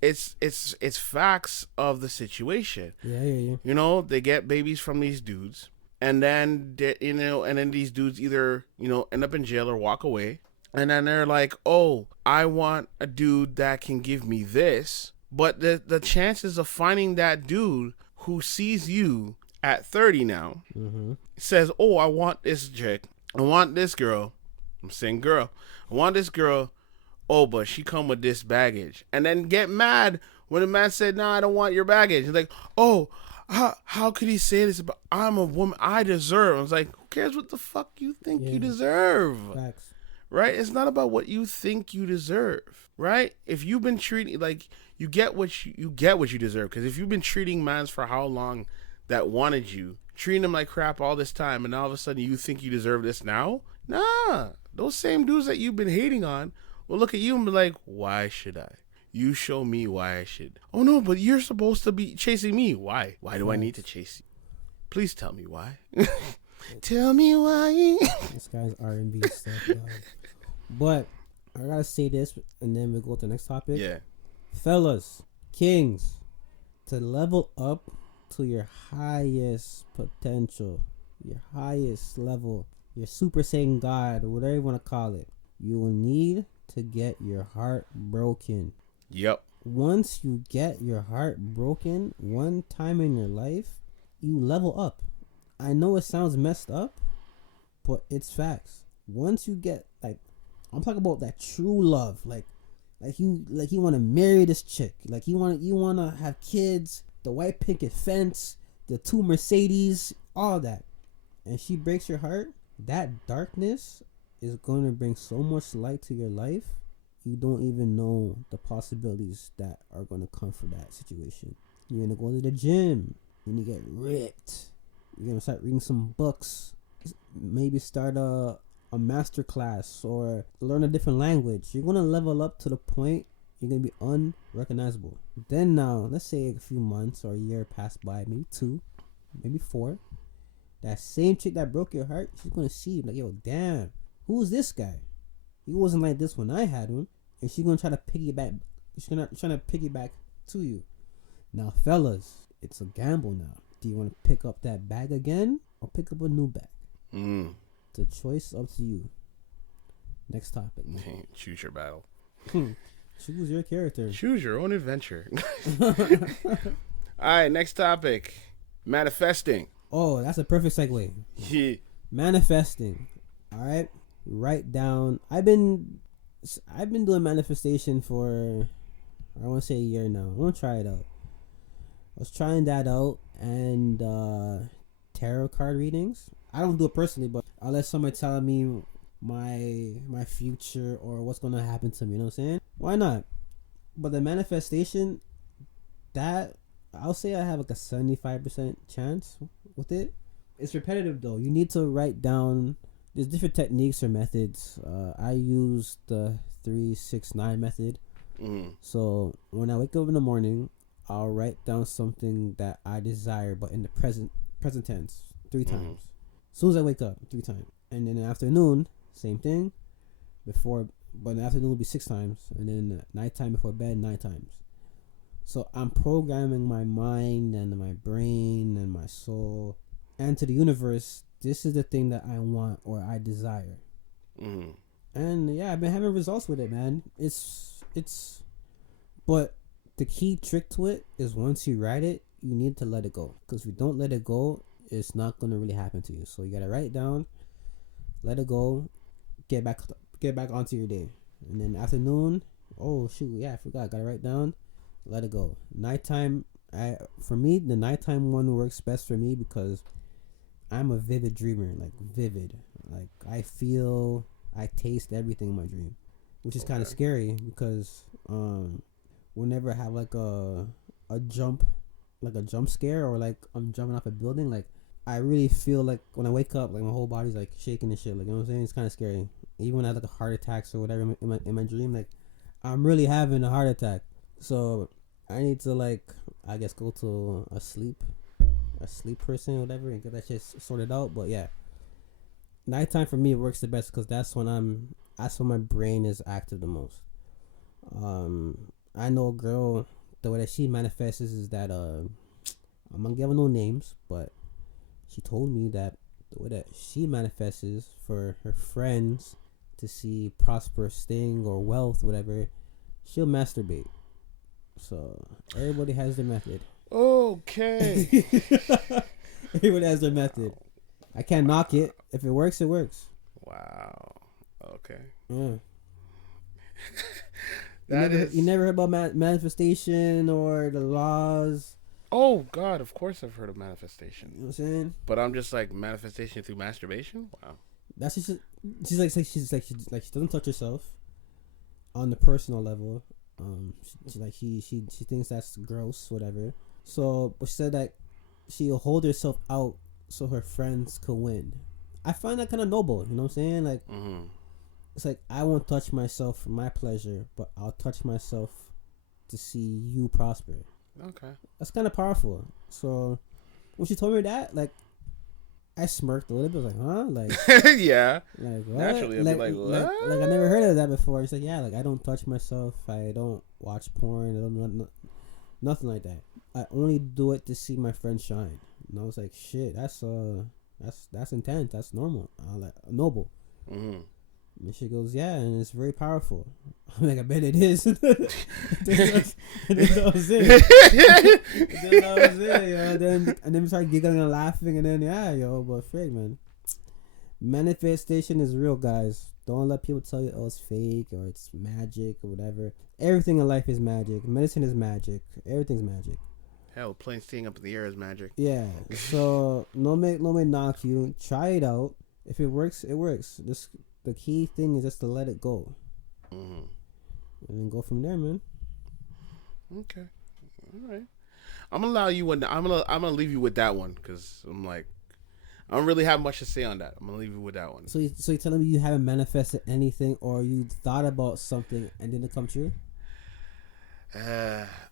it's facts of the situation. Yeah. They get babies from these dudes, and then these dudes either end up in jail or walk away, and then they're like, oh, I want a dude that can give me this. But the chances of finding that dude who sees you at 30 now, says, oh, I want this chick, I want this girl, I'm saying girl, I want this girl, oh, but she come with this baggage, and then get mad when the man said, no, I don't want your baggage. He's like, oh, how could he say this about, I'm a woman, I deserve. I was like, who cares what the fuck you think you deserve? Facts. Right? It's not about what you think you deserve, right? If you've been treating, like, you get what you deserve, because if you've been treating mans for how long that wanted you, treating them like crap all this time, and all of a sudden you think you deserve this now? Nah. Those same dudes that you've been hating on will look at you and be like, why should I? You show me why I should. Oh no, but you're supposed to be chasing me. Why? Why do I need to chase you? Please tell me why. Tell me why. This guy's R&B stuff, dog. But I gotta say this, and then we'll go to the next topic. Yeah. Fellas, kings, to level up to your highest potential, your highest level, your Super Saiyan God, or whatever you want to call it, you will need to get your heart broken. Yep. Once you get your heart broken one time in your life, you level up. I know it sounds messed up, but it's facts. Once you get, like, I'm talking about that true love, like you want to marry this chick, like you want to have kids, the white picket fence, the 2 Mercedes, all that, and she breaks your heart. That darkness is going to bring so much light to your life, you don't even know the possibilities that are going to come from that situation. You're going to go to the gym, you're going to get ripped, you're going to start reading some books, maybe start a master class or learn a different language. You're going to level up to the point you're going to be unrecognizable. Then now, let's say a few months or a year pass by, maybe 2, maybe 4. That same chick that broke your heart, she's going to see you like, yo, damn, who's this guy? He wasn't like this when I had him. And she's going to try to piggyback. She's going to try to piggyback to you. Now, fellas, it's a gamble now. Do you want to pick up that bag again or pick up a new bag? The choice up to you. Next topic. Choose your battle. Choose your character. Choose your own adventure. All right, next topic. Manifesting. Oh, that's a perfect segue. Yeah. Manifesting. All right. Write down. I've been doing manifestation for, I want to say a year now. I want to try it out. I was trying that out, and tarot card readings. I don't do it personally, but I'll let somebody tell me my future or what's gonna happen to me. You know what I'm saying? Why not? But the manifestation, that I'll say I have like a 75% chance with it. It's repetitive though. You need to write down. There's different techniques or methods. I use the 3-6-9 method. So when I wake up in the morning, I'll write down something that I desire, but in the present tense 3 times. As soon as I wake up, 3 times, and then in the afternoon, same thing. But in the afternoon will be 6 times, and then nighttime before bed 9 times. So I'm programming my mind and my brain and my soul and to the universe. This is the thing that I want or I desire. And yeah, I've been having results with it, man. But the key trick to it is once you write it, you need to let it go. Because if you don't let it go, it's not going to really happen to you. So you got to write it down, let it go, get back onto your day. And then afternoon, oh shoot, yeah, I forgot, got to write down, let it go. Nighttime, for me, the nighttime one works best for me because I'm a vivid dreamer, like vivid. Like I taste everything in my dream, which is kind of scary because whenever I have like a jump scare or like I'm jumping off a building, like I really feel like when I wake up, like my whole body's like shaking and shit. Like, you know what I'm saying? It's kind of scary. Even when I have like a heart attacks or whatever in my dream, like I'm really having a heart attack. So I need to like, I guess, go to a sleep person or whatever and get that shit sorted out. But yeah, nighttime for me works the best because that's when my brain is active the most. I know a girl, the way that she manifests is that I'm not giving no names, but she told me that the way that she manifests is for her friends to see prosperous thing or wealth, whatever, she'll masturbate. So everybody has their method. Okay. Everybody has their method. I can't knock it. If it works, it works. Wow. Okay. Yeah. You never heard about manifestation or the laws? Oh God, of course I've heard of manifestation. You know what I'm saying? But I'm just like, manifestation through masturbation? Wow. That's just she doesn't touch herself on the personal level. She thinks that's gross, whatever. So, but she said that she'll hold herself out so her friends could win. I find that kind of noble. You know what I'm saying? Like, it's like I won't touch myself for my pleasure, but I'll touch myself to see you prosper. Okay. That's kind of powerful. So when she told me that, like, I smirked a little bit. I was like, huh? Like, yeah. Like, what? Naturally, I'd be like, what? Like, I never heard of that before. It's like, yeah, like, I don't touch myself. I don't watch porn. I don't, nothing like that. I only do it to see my friends shine. And I was like, shit, that's intense. That's normal. Like, noble. And she goes, yeah, and it's very powerful. I'm like, I bet it is. And then that was it. Yo. And then we started giggling and laughing, and then, yeah, yo, but frig, man. Manifestation is real, guys. Don't let people tell you, oh, it's fake or it's magic or whatever. Everything in life is magic. Medicine is magic. Everything's magic. Hell, plane staying up in the air is magic. Yeah. So no may knock you. Try it out. If it works, it works. The key thing is just to let it go. And then go from there, man. Okay. All right. I'm gonna allow you one. I'm gonna leave you with that one because I'm like, I don't really have much to say on that. I'm gonna leave you with that one. So you're telling me you haven't manifested anything, or you thought about something and didn't come true?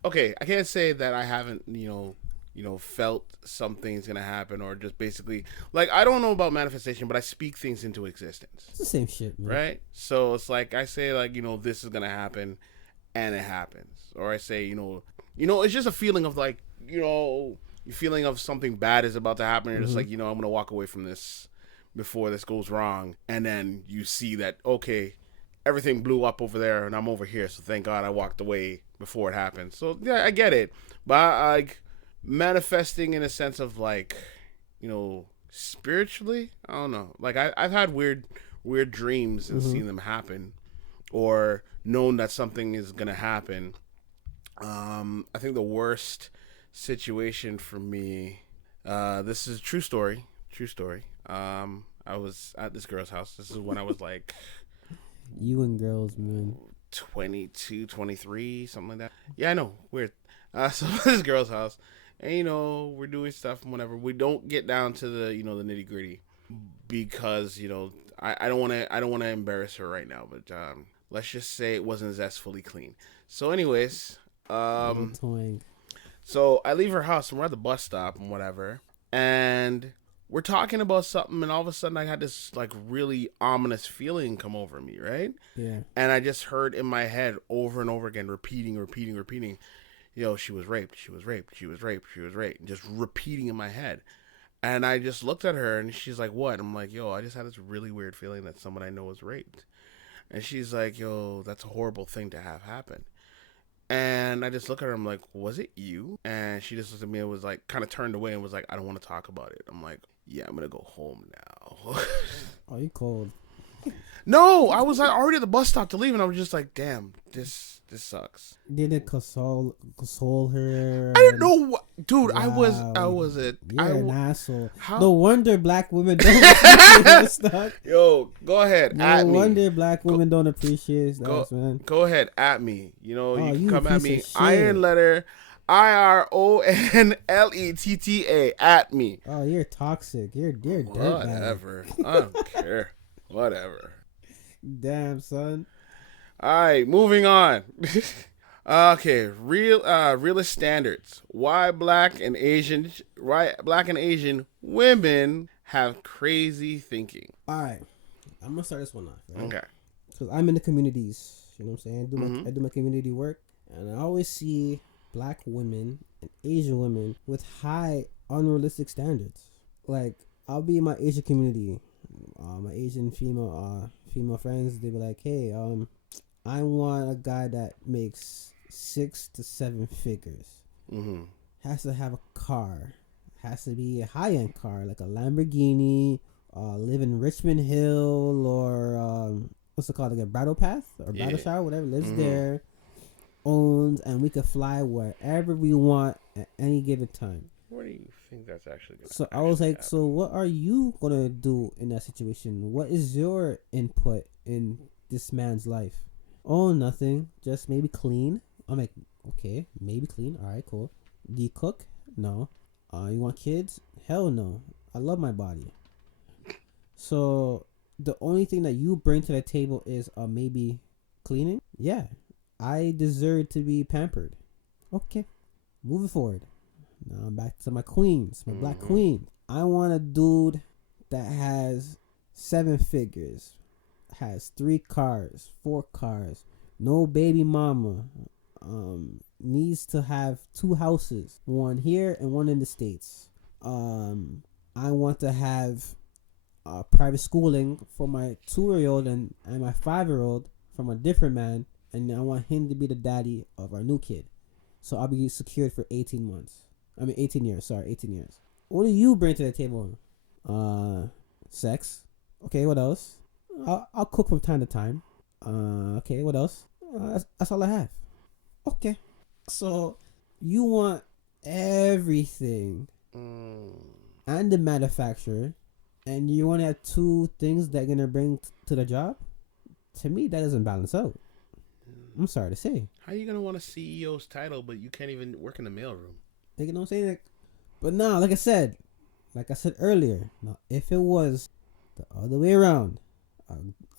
Okay, I can't say that I haven't, felt something's gonna happen, or just basically, like, I don't know about manifestation, but I speak things into existence. It's the same shit, man. Right? So it's like I say, like, this is gonna happen, and it happens, or I say, it's just a feeling of like, you feeling of something bad is about to happen. You're just like, I'm gonna walk away from this before this goes wrong, and then you see that, okay, everything blew up over there, and I'm over here, so thank God I walked away before it happened. So yeah, I get it, but I like manifesting in a sense of like, spiritually, I don't know. Like I've had weird dreams and seen them happen, or known that something is gonna happen. I think the worst situation for me, This is a true story. True story. I was at this girl's house. This is when I was like You and girls, man. 22, 23, something like that. Yeah, I know. Weird. So this girl's house, and we're doing stuff and whatever. We don't get down to the the nitty gritty because I don't want to embarrass her right now. But let's just say it wasn't zestfully clean. So, anyways, Little twang. so I leave her house and we're at the bus stop and whatever, and we're talking about something, and all of a sudden I had this like really ominous feeling come over me, right? Yeah. And I just heard in my head over and over again, repeating. She was raped. She was raped. She was raped. She was raped. Just repeating in my head. And I just looked at her and she's like, what? I'm like, yo, I just had this really weird feeling that someone I know was raped. And she's like, yo, that's a horrible thing to have happen. And I just look at her. I'm like, was it you? And she just looked at me and was like, kind of turned away and was like, I don't want to talk about it. I'm like, yeah, I'm going to go home now. Oh, you cold. No, I was like already at the bus stop to leave. And I was just like, damn, this sucks. Did it console her? I didn't know what, dude. Wow. I was it. You're an asshole. How? No wonder black women don't appreciate that stuff. Yo, go ahead. No at wonder me. black women don't appreciate Go, that, man. go ahead. At me. You Oh, can you come a at piece me. of shit. Iron letter. IRONLETTA. At me. Oh, you're toxic. You're dirtbag. Whatever. I don't care. Whatever. Damn, son. All right, moving on. Okay, realist standards. Why black and Asian women have crazy thinking. All right, I'm gonna start this one off. Right? Okay. Because I'm in the communities. You know what I'm saying? I do my community work, and I always see black women and Asian women with high unrealistic standards. Like I'll be in my Asian community, my Asian female friends. They be like, hey, I want a guy that makes 6 to 7 figures. Mm-hmm. Has to have a car. Has to be a high-end car, like a Lamborghini. Live in Richmond Hill or what's it called? Like a Bridle Path or Bridle Shower, whatever. Lives there, owns, and we could fly wherever we want at any given time. Where do you think that's actually going to So I was like, happen? So what are you gonna do in that situation? What is your input in this man's life? Oh, nothing. Just maybe clean. I'm like, okay, maybe clean. All right, cool. Do you cook? No. You want kids? Hell no. I love my body. So the only thing that you bring to the table is maybe cleaning? Yeah. I deserve to be pampered. Okay. Moving forward. Now I'm back to my queens, my black queen. I want a dude that has 7 figures, has 3 cars, 4 cars, no baby mama, needs to have 2 houses, one here and one in the States. I want to have private schooling for my 2-year-old and my 5-year-old from a different man, and I want him to be the daddy of our new kid. So I'll be secured for 18 years. Sorry, 18 years. What do you bring to the table? Sex. Okay, what else? I'll cook from time to time. Okay, what else? That's all I have. Okay. So you want everything and the manufacturer, and you want to have 2 things that you're gonna bring to the job? To me, that doesn't balance out. I'm sorry to say. How are you gonna want a CEO's title, but you can't even work in the mailroom? You know what I'm saying? Like, but no, like I said earlier, now if it was the other way around,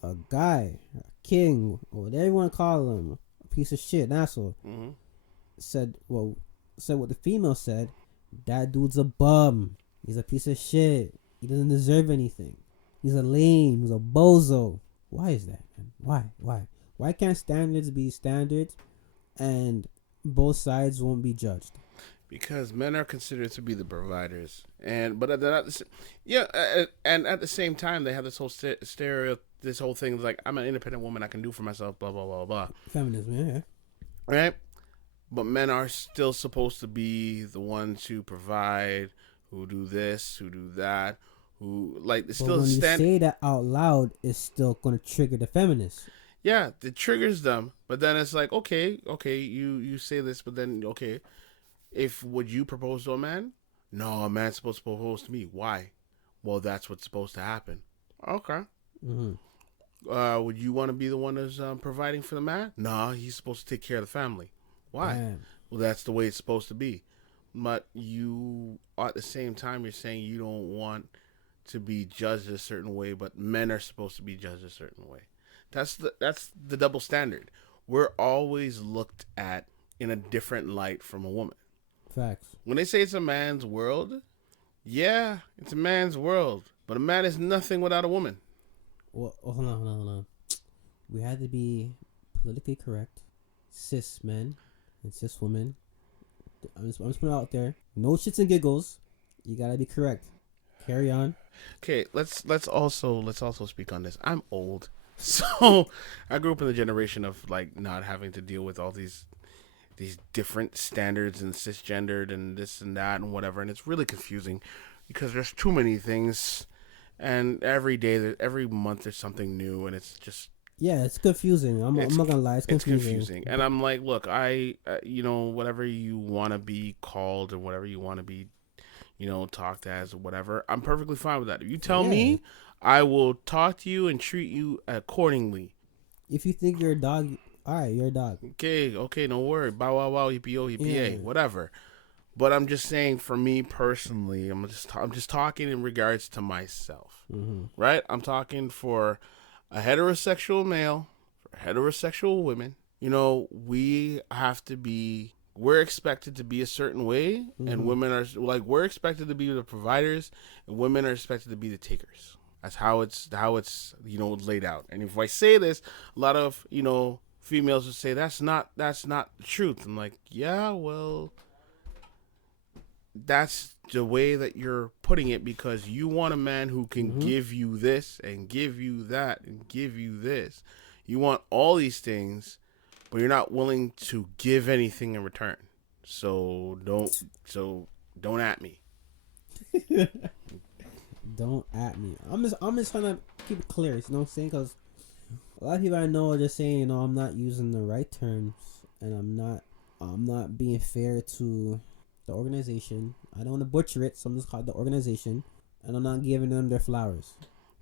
a guy, a king, or whatever you want to call him, a piece of shit, an asshole, said what the female said, that dude's a bum. He's a piece of shit. He doesn't deserve anything. He's a lame. He's a bozo. Why is that, man? Why can't standards be standards and both sides won't be judged? Because men are considered to be the providers, and at the same time they have this whole this whole thing like, I'm an independent woman, I can do for myself, blah blah blah blah. Feminism, yeah. Right, but men are still supposed to be the ones who provide, who do this, who do that, who like it's still. When you say that out loud, it's still gonna trigger the feminists. Yeah, it triggers them, but then it's like, okay, you say this, but then okay. If would you propose to a man, No, a man's supposed to propose to me. Why? Well, that's what's supposed to happen. Okay. Mm-hmm. Would you want to be the one that's providing for the man? No, he's supposed to take care of the family. Why? Damn. Well, that's the way it's supposed to be. But you, at the same time, you're saying you don't want to be judged a certain way, but men are supposed to be judged a certain way. That's the double standard. We're always looked at in a different light from a woman. Facts. When they say it's a man's world, yeah, it's a man's world. But a man is nothing without a woman. Well, hold on. We had to be politically correct. Cis men and cis women. I'm just putting it out there. No shits and giggles. You gotta be correct. Carry on. Okay, let's also speak on this. I'm old, so I grew up in the generation of like not having to deal with all these different standards and cisgendered and this and that and whatever, and it's really confusing because there's too many things, and every day, every month, there's something new, and it's just it's confusing. I'm not gonna lie, it's confusing. And I'm like, look, I whatever you want to be called or whatever you want to be, talked as or whatever, I'm perfectly fine with that. If you tell me, I will talk to you and treat you accordingly. If you think you're a dog, alright, you're a dog. Okay, no worry. Bow wow wow, yippee-yo, yippee-yay, whatever. But I'm just saying, for me personally, I'm just talking in regards to myself, right? I'm talking for a heterosexual male, for heterosexual women. We're expected to be a certain way, and women are like, we're expected to be the providers, and women are expected to be the takers. That's how it's laid out. And if I say this, a lot of females would say that's not the truth. I'm like, yeah, well, that's the way that you're putting it because you want a man who can give you this and give you that and give you this. You want all these things, but you're not willing to give anything in return. So don't at me. Don't at me. I'm just trying to keep it clear. You know what I'm saying? Because a lot of people I know are just saying, I'm not using the right terms, and I'm not being fair to the organization. I don't want to butcher it, so I'm just calling it the organization, and I'm not giving them their flowers.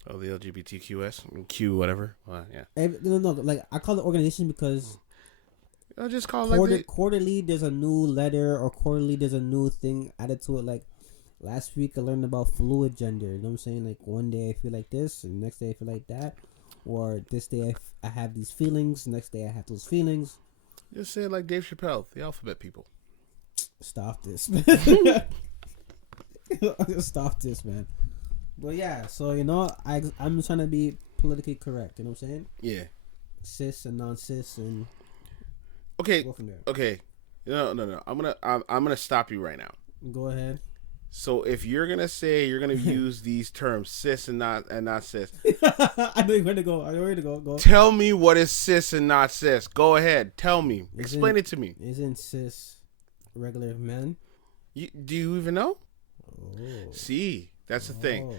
Oh, the LGBTQS, Q, whatever. Yeah. No. Like I call it organization because I'll just call it quarterly. There's a new letter, or quarterly there's a new thing added to it. Like last week, I learned about fluid gender. You know what I'm saying? Like one day I feel like this, and the next day I feel like that, or this day I have these feelings, next day I have those feelings. Just say it like Dave Chappelle, the alphabet people. Stop this. Stop this, man. But yeah, so I'm trying to be politically correct. You know what I'm saying? Yeah. Cis and non-cis and okay. Go from there. Okay. No. I'm gonna stop you right now. Go ahead. So if you're gonna say you're gonna use these terms cis and not cis, I know you're gonna go. Go. Tell me what is cis and not cis. Go ahead. Tell me. Explain it to me. Isn't cis regular men? Do you even know? Oh. See, that's the thing.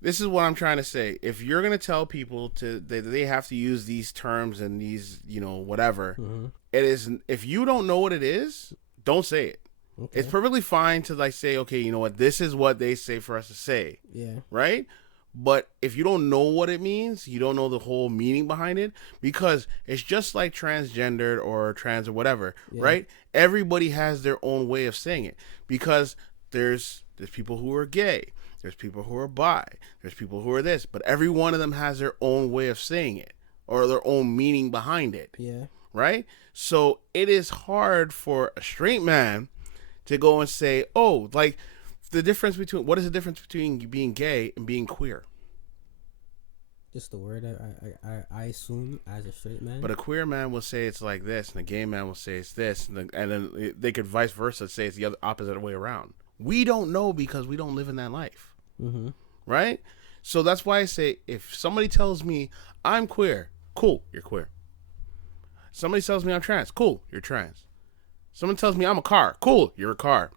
This is what I'm trying to say. If you're gonna tell people that they have to use these terms and these, whatever, it is. If you don't know what it is, don't say it. Okay. It's perfectly fine to like say, okay, you know what, this is what they say for us to say. Yeah. Right? But if you don't know what it means, you don't know the whole meaning behind it, because it's just like transgendered or trans or whatever, right? Everybody has their own way of saying it, because there's people who are gay, there's people who are bi, there's people who are this, but every one of them has their own way of saying it or their own meaning behind it. Yeah. Right? So it is hard for a straight man to go and say, oh, like what is the difference between being gay and being queer? Just the word I assume as a straight man. But a queer man will say it's like this, and a gay man will say it's this, and then they could vice versa say it's the other opposite way around. We don't know because we don't live in that life. Mm-hmm. Right? So that's why I say, if somebody tells me I'm queer, cool, you're queer. Somebody tells me I'm trans, cool, you're trans. Someone tells me I'm a car, cool, you're a car.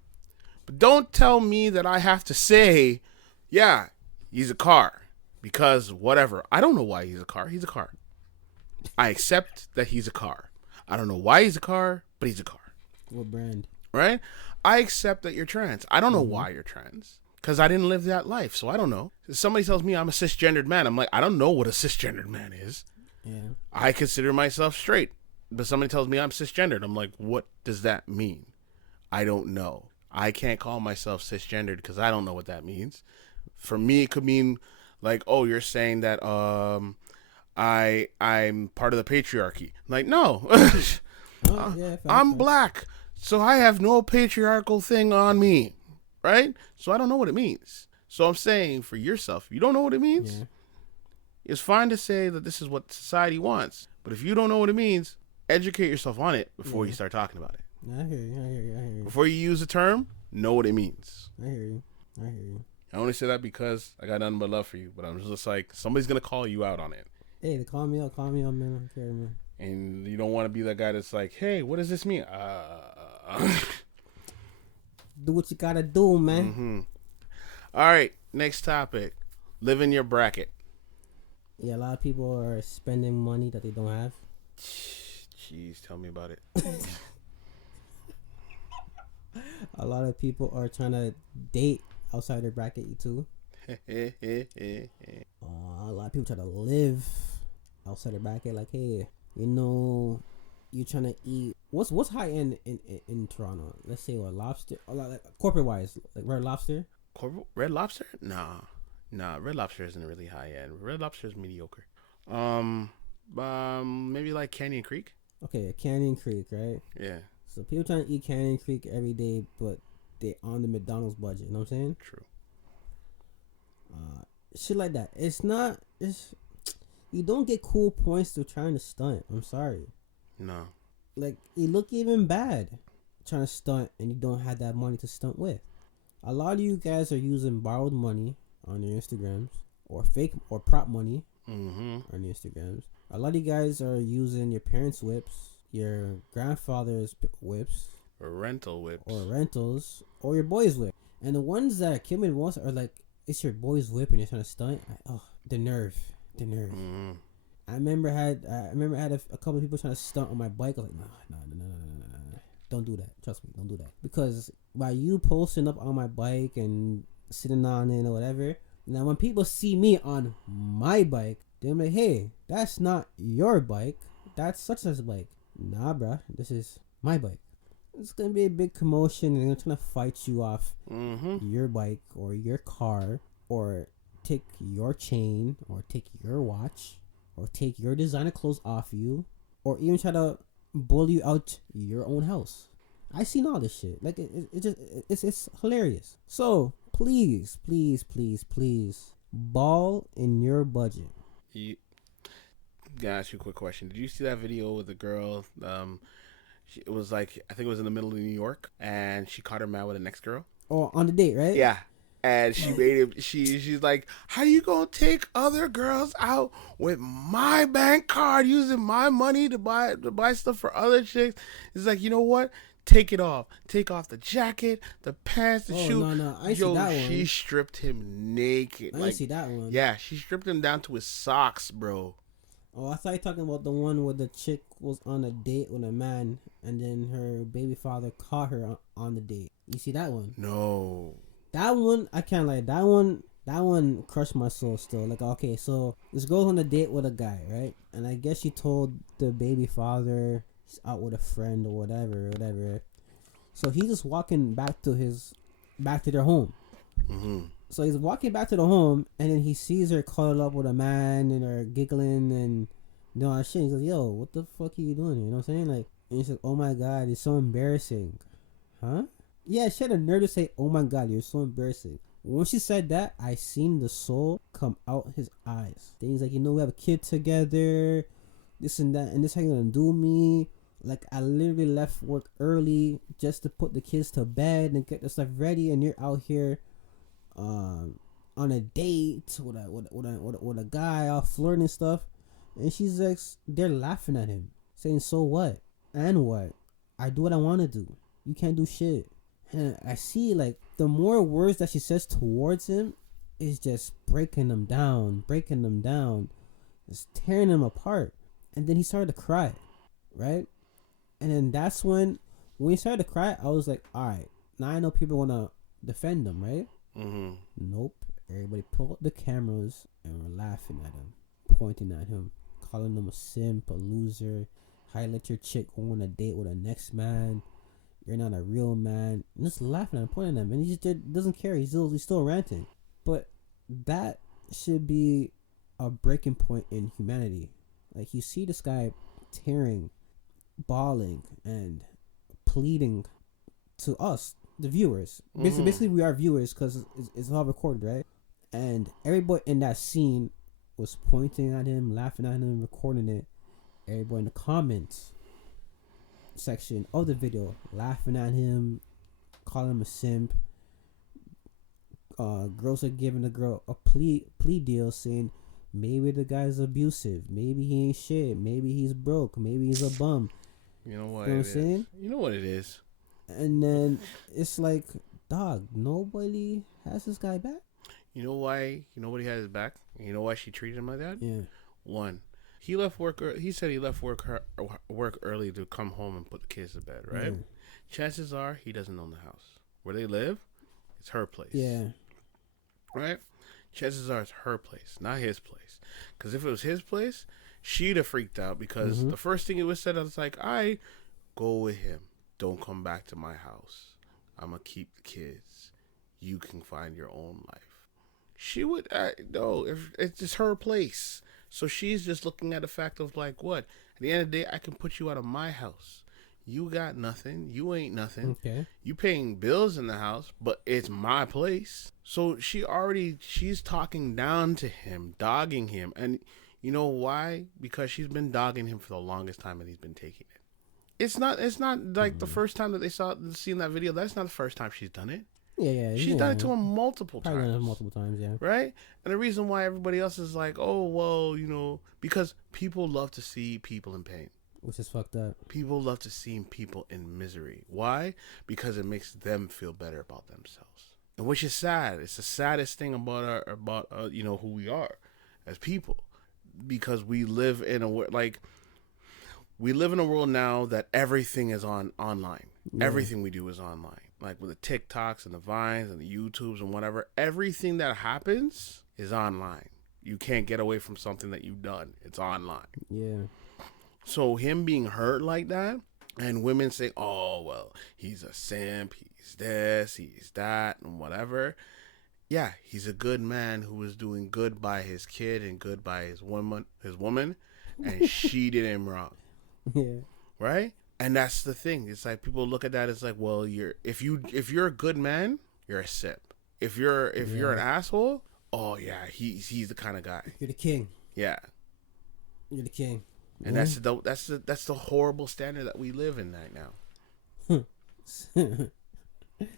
But don't tell me that I have to say, yeah, he's a car, because whatever. I don't know why he's a car. He's a car. I accept that he's a car. I don't know why he's a car, but he's a car. What brand? right? I accept that you're trans. I don't know why you're trans because I didn't live that life, so I don't know. If somebody tells me I'm a cisgendered man, I'm like, I don't know what a cisgendered man is. Yeah. I consider myself straight, but somebody tells me I'm cisgendered. I'm like, what does that mean? I don't know. I can't call myself cisgendered because I don't know what that means. For me, it could mean like, oh, you're saying that I'm part of the patriarchy. Like, no. I'm black, so I have no patriarchal thing on me, right? So I don't know what it means. So I'm saying for yourself, if you don't know what it means, it's fine to say that this is what society wants. But if you don't know what it means, educate yourself on it before you start talking about it. I hear you. Before you use the term, know what it means. I hear you. I only say that because I got nothing but love for you. But I'm just like, somebody's going to call you out on it. Hey, they call me out, man. I don't care, man. And you don't want to be that guy that's like, hey, what does this mean? Do what you got to do, man. Mm-hmm. All right, next topic. Live in your bracket. Yeah, a lot of people are spending money that they don't have. Jeez, tell me about it. A lot of people are trying to date outside their bracket too. A lot of people try to live outside their bracket. Like, hey, you know, you're trying to eat. What's high end in Toronto? Let's say what, lobster? Like, corporate wise, like Red Lobster. Red Lobster? Nah. Red Lobster isn't really high end. Red Lobster is mediocre. Maybe like Canyon Creek. Okay, Canyon Creek, right? Yeah. So people trying to eat Canyon Creek every day, but they on the McDonald's budget. You know what I'm saying? True. Shit like that. You don't get cool points to trying to stunt. I'm sorry. No. Like, you look even bad trying to stunt and you don't have that money to stunt with. A lot of you guys are using borrowed money on your Instagrams or fake or prop money on your Instagrams. A lot of you guys are using your parents' whips, your grandfather's whips, or rental whips, or rentals, or your boy's whip. And the ones that kill me the most are like, it's your boy's whip and you're trying to stunt. The nerve. Mm-hmm. I remember I had a couple of people trying to stunt on my bike. I was like, no. Don't do that. Trust me, don't do that. Because by you posting up on my bike and sitting on it or whatever, now when people see me on my bike, they're like, hey, that's not your bike. That's such and such bike. Nah, bruh, this is my bike. It's going to be a big commotion and they're trying to fight you off your bike or your car or take your chain or take your watch or take your designer clothes off you or even try to bully you out your own house. I seen all this shit. Like, it's hilarious. So please ball in your budget. Gotta ask you a quick question. Did you see that video with the girl? It was like, I think it was in the middle of New York, and she caught her man with the next girl. Oh, on the date, right? Yeah. And she made him. She's like, "How you gonna take other girls out with my bank card, using my money to buy stuff for other chicks?" It's like, you know what? Take it off. Take off the jacket, the pants, the shoe. No. I see that one. She stripped him naked. I didn't see that one. Yeah, she stripped him down to his socks, bro. Oh, I thought you were talking about the one where the chick was on a date with a man, and then her baby father caught her on the date. You see that one? No. That one, I can't lie. That one crushed my soul still. Like, okay, so this girl's on a date with a guy, right? And I guess she told the baby father she's out with a friend or whatever. So he's just walking back to their home. Mm-hmm. So he's walking back to the home, and then he sees her cuddled up with a man, and they're giggling and doing all that shit. He's like, "Yo, what the fuck are you doing here?" You know what I'm saying? Like, and he's like, "Oh my god, it's so embarrassing." Huh? Yeah, she had the nerve to say, "Oh my god, you're so embarrassing." When she said that, I seen the soul come out his eyes. Then he's like, "You know, we have a kid together, this and that, and this how you gonna do me?" Like, I literally left work early just to put the kids to bed and get the stuff ready, and you're out here on a date with a guy, all flirting and stuff. And she's like, they're laughing at him, saying, "So what? And what? I do what I want to do. You can't do shit." And I see, like, the more words that she says towards him is just breaking them down, just tearing him apart. And then he started to cry, right? And then that's when when he started to cry, I was like, all right, now I know people want to defend him, right? Mm-hmm. Nope. Everybody pulled up the cameras and were laughing at him, pointing at him, calling him a simp, a loser. How you let your chick go on a date with a next man? You're not a real man. And just laughing at him, pointing at him, and he just doesn't care. He's still ranting. But that should be a breaking point in humanity. Like, you see this guy tearing, bawling, and pleading to us, the viewers. Basically, we are viewers because it's all recorded, right? And everybody in that scene was pointing at him, laughing at him, recording it. Everybody in the comments section of the video laughing at him, calling him a simp. Girls are giving the girl a plea deal, saying maybe the guy's abusive, maybe he ain't shit, maybe he's broke, maybe he's a bum. You know what? You know what I'm saying? You know what it is. And then it's like, dog, nobody has this guy back. You know why? You know what he had his back? You know why she treated him like that? Yeah. One, he left work. He said he left work early to come home and put the kids to bed. Right? Yeah. Chances are he doesn't own the house where they live. It's her place. Yeah. Right? Chances are it's her place, not his place. Because if it was his place, she'd have freaked out. Because the first thing it was said, I was like, I go with him. Don't come back to my house. I'm gonna keep the kids. You can find your own life. She would no. If it's just her place, so she's just looking at the fact of like, what? At the end of the day, I can put you out of my house. You got nothing. You ain't nothing. Okay. You paying bills in the house, but it's my place. So she's talking down to him, dogging him, and you know why? Because she's been dogging him for the longest time, and he's been taking it. It's not like the first time that they seen that video. That's not the first time she's done it. Yeah. She's done it to him multiple Probably times. done it multiple times, yeah. Right? And the reason why everybody else is like, oh, well, you know, because people love to see people in pain. Which is fucked up. People love to see people in misery. Why? Because it makes them feel better about themselves. And which is sad. It's the saddest thing about you know, who we are as people. Because we live in a world now that everything is online. Yeah. Everything we do is online. Like with the TikToks and the Vines and the YouTubes and whatever. Everything that happens is online. You can't get away from something that you've done. It's online. Yeah. So him being hurt like that, and women say, oh, well, he's a simp, he's this, he's that, and whatever. Yeah, he's a good man who was doing good by his kid and good by his woman, and she did him wrong. Yeah. Right? And that's the thing. It's like people look at that as like, well, if you're a good man, you're a simp. If you're an asshole, oh yeah, he's the kind of guy. You're the king. Yeah. You're the king. And that's the horrible standard that we live in right now.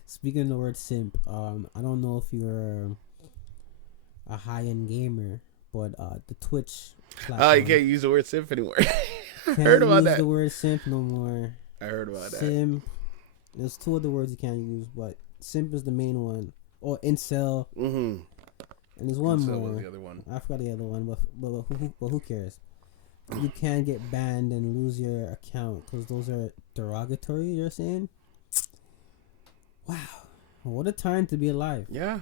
Speaking of the word simp, I don't know if you're a high-end gamer, but the Twitch platform, you can't use the word simp anymore. I can't heard about use that. the word simp no more. I heard about that. Simp. There's two other words you can't use, but simp is the main one. Or incel. Mm-hmm. And there's one Incel more. was the other one. I forgot the other one, but who cares? You can get banned and lose your account because those are derogatory, you're saying? Wow. What a time to be alive. Yeah.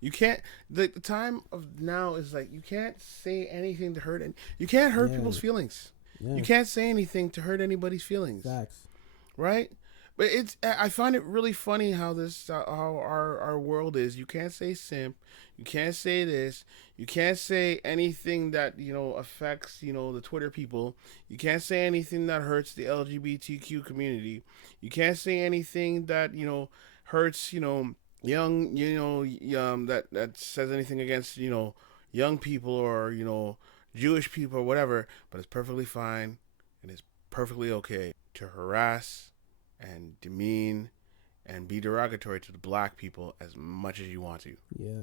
You can't, the time of now is like, you can't say anything to hurt, you can't hurt people's feelings. Yeah. You can't say anything to hurt anybody's feelings. Facts. Right? But I find it really funny how how our world is. You can't say simp. You can't say this. You can't say anything that, you know, affects, you know, the Twitter people. You can't say anything that hurts the LGBTQ community. You can't say anything that, you know, hurts, you know, young, you know, that says anything against, you know, young people or, you know, Jewish people or whatever. But it's perfectly fine and it's perfectly okay to harass and demean and be derogatory to the black people as much as you want to. Yeah.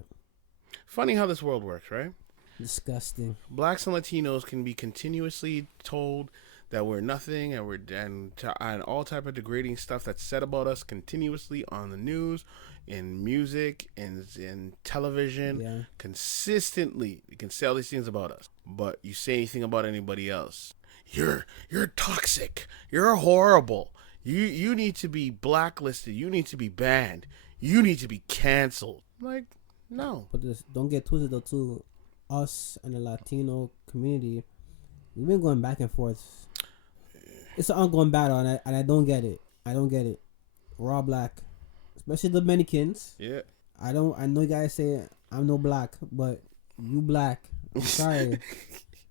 Funny how this world works, right? Disgusting. Blacks and Latinos can be continuously told that we're nothing and all type of degrading stuff that's said about us continuously on the news, in music, in television. Yeah. Consistently, you can say all these things about us. But you say anything about anybody else, you're toxic. You're horrible. You need to be blacklisted. You need to be banned. You need to be canceled. Like, no. But don't get twisted though. Too, us and the Latino community, we've been going back and forth. It's an ongoing battle, and I don't get it. I don't get it. We're all black, especially the Dominicans. Yeah. I know you guys say I'm no black, but you black. I'm sorry.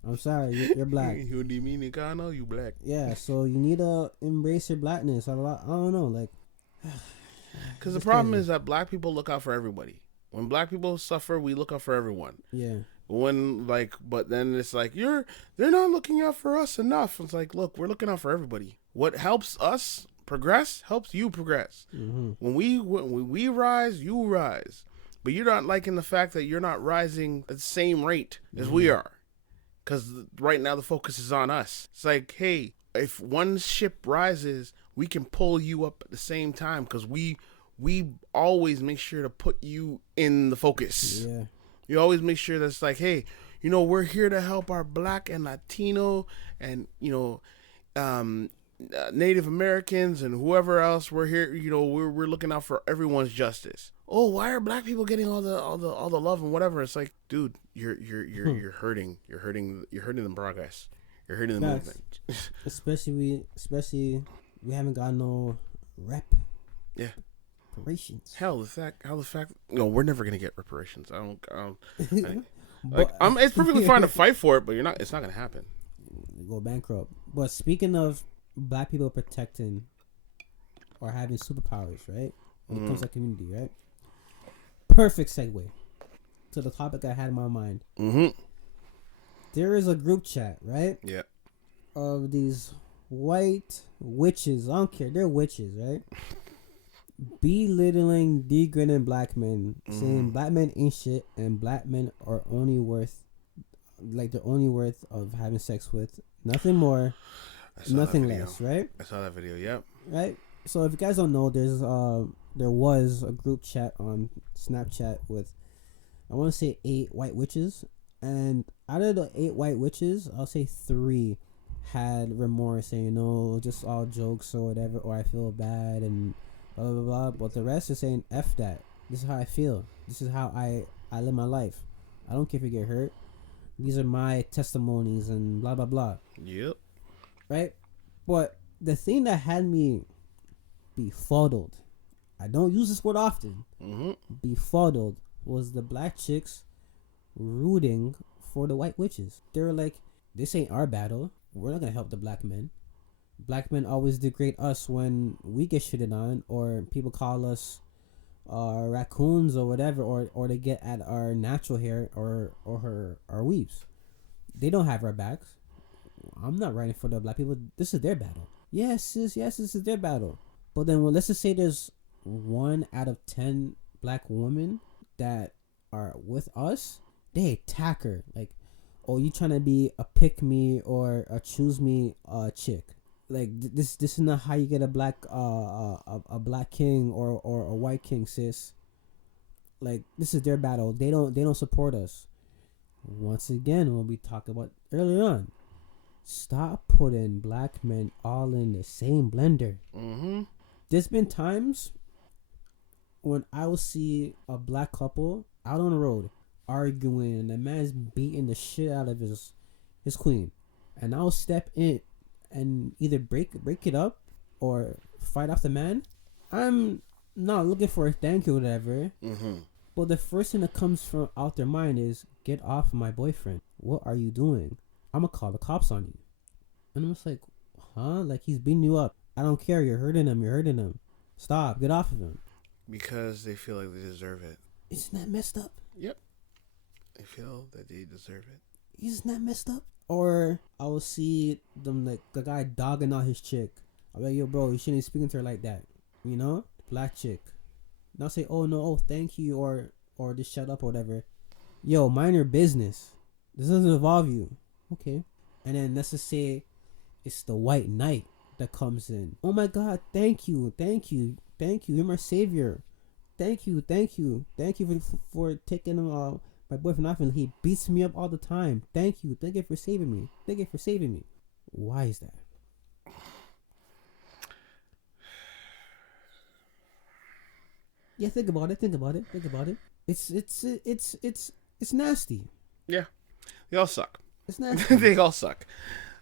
I'm sorry. You're black. You Dominicano, you black. Yeah, so you need to embrace your blackness. I don't know, like. Because the problem is that black people look out for everybody. When black people suffer, we look out for everyone. Yeah. But then it's like they're not looking out for us enough. It's like, look, we're looking out for everybody. What helps us progress helps you progress. Mm-hmm. When we rise, you rise. But you're not liking the fact that you're not rising at the same rate as we are. Because right now the focus is on us. It's like, hey, if one ship rises, we can pull you up at the same time because we always make sure to put you in the focus. Yeah. You always make sure that's like, hey, we're here to help our black and Latino and, Native Americans and whoever else. We're here, we're looking out for everyone's justice. Oh, why are black people getting all the love and whatever? It's like, dude, you're hurting. You're hurting the progress. You're hurting the movement. especially we haven't got no rep. Yeah. Reparations. Hell, the fact, we're never gonna get reparations. I don't. But, it's perfectly fine to fight for it, but it's not gonna happen. Go bankrupt. But speaking of black people protecting or having superpowers, right? When it comes to community, right? Perfect segue to the topic I had in my mind. Mm-hmm. There is a group chat, right? Yeah. Of these white witches. I don't care. They're witches, right? Belittling, degrading black men, saying black men ain't shit and black men are only worth, like they're only worth of having sex with. Nothing more, nothing less, right? I saw that video, yep. Right? So if you guys don't know, there was a group chat on Snapchat with, I want to say 8 white witches. And out of the 8 white witches, I'll say 3 had remorse, saying, no, just all jokes or whatever, or I feel bad and blah, blah, blah. But the rest is saying, F that. This is how I feel. This is how I live my life. I don't care if you get hurt. These are my testimonies and blah, blah, blah. Yep. Right? But the thing that had me befuddled, I don't use this word often, befuddled, was the black chicks rooting for the white witches. They were like, this ain't our battle. We're not going to help the black men. Black men always degrade us when we get shitted on, or people call us raccoons or whatever, or they get at our natural hair or our weaves. They don't have our backs. I'm not writing for the black people. This is their battle. Yes, this is their battle. But then, let's just say there's 1 out of 10 black women that are with us. They attack her like, oh, you trying to be a pick me or a choose me chick. Like this is not how you get a black black king or a white king, sis. Like, this is their battle. They don't support us. Once again, when we talked about earlier on, stop putting black men all in the same blender. There's been times when I will see a black couple out on the road arguing and the man's beating the shit out of his queen, and I'll step in and either break it up or fight off the man. I'm not looking for a thank you or whatever. But the first thing that comes from out their mind is, get off my boyfriend. What are you doing? I'm gonna call the cops on you. And I'm just like, huh? Like, he's beating you up. I don't care. You're hurting him. Stop. Get off of him. Because they feel like they deserve it. Isn't that messed up? Yep. They feel that they deserve it. Isn't that messed up? Or I will see them, like, the guy dogging out his chick. I'm like, yo, bro, you shouldn't be speaking to her like that. You know? Black chick. Not say, oh, no, oh, thank you, or just shut up or whatever. Yo, mind your business. This doesn't involve you. Okay. And then let's just say it's the white knight that comes in. Oh, my God, thank you. You're my savior. Thank you for taking my boyfriend off, and he beats me up all the time. Thank you for saving me. Why is that? Yeah, think about it. Think about it. Think about it. It's nasty. Yeah, they all suck. It's nasty. They all suck.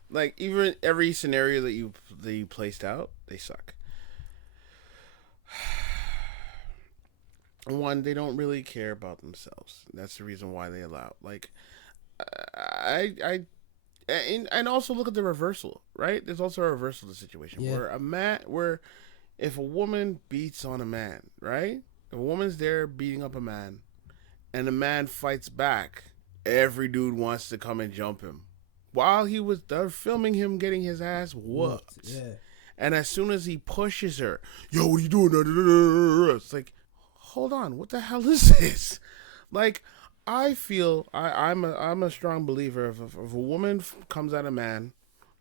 Like even every scenario that you placed out, they suck. One, they don't really care about themselves. That's the reason why they allow. Like, and also look at the reversal, right? There's also a reversal of the situation Yeah. where if a woman beats on a man, right? If a woman's there beating up a man, and the man fights back, every dude wants to come and jump him. While they're filming him getting his ass whooped. Yeah. And as soon as he pushes her, yo, what are you doing? It's like, hold on, what the hell is this? Like, I feel I'm a strong believer if a woman comes at a man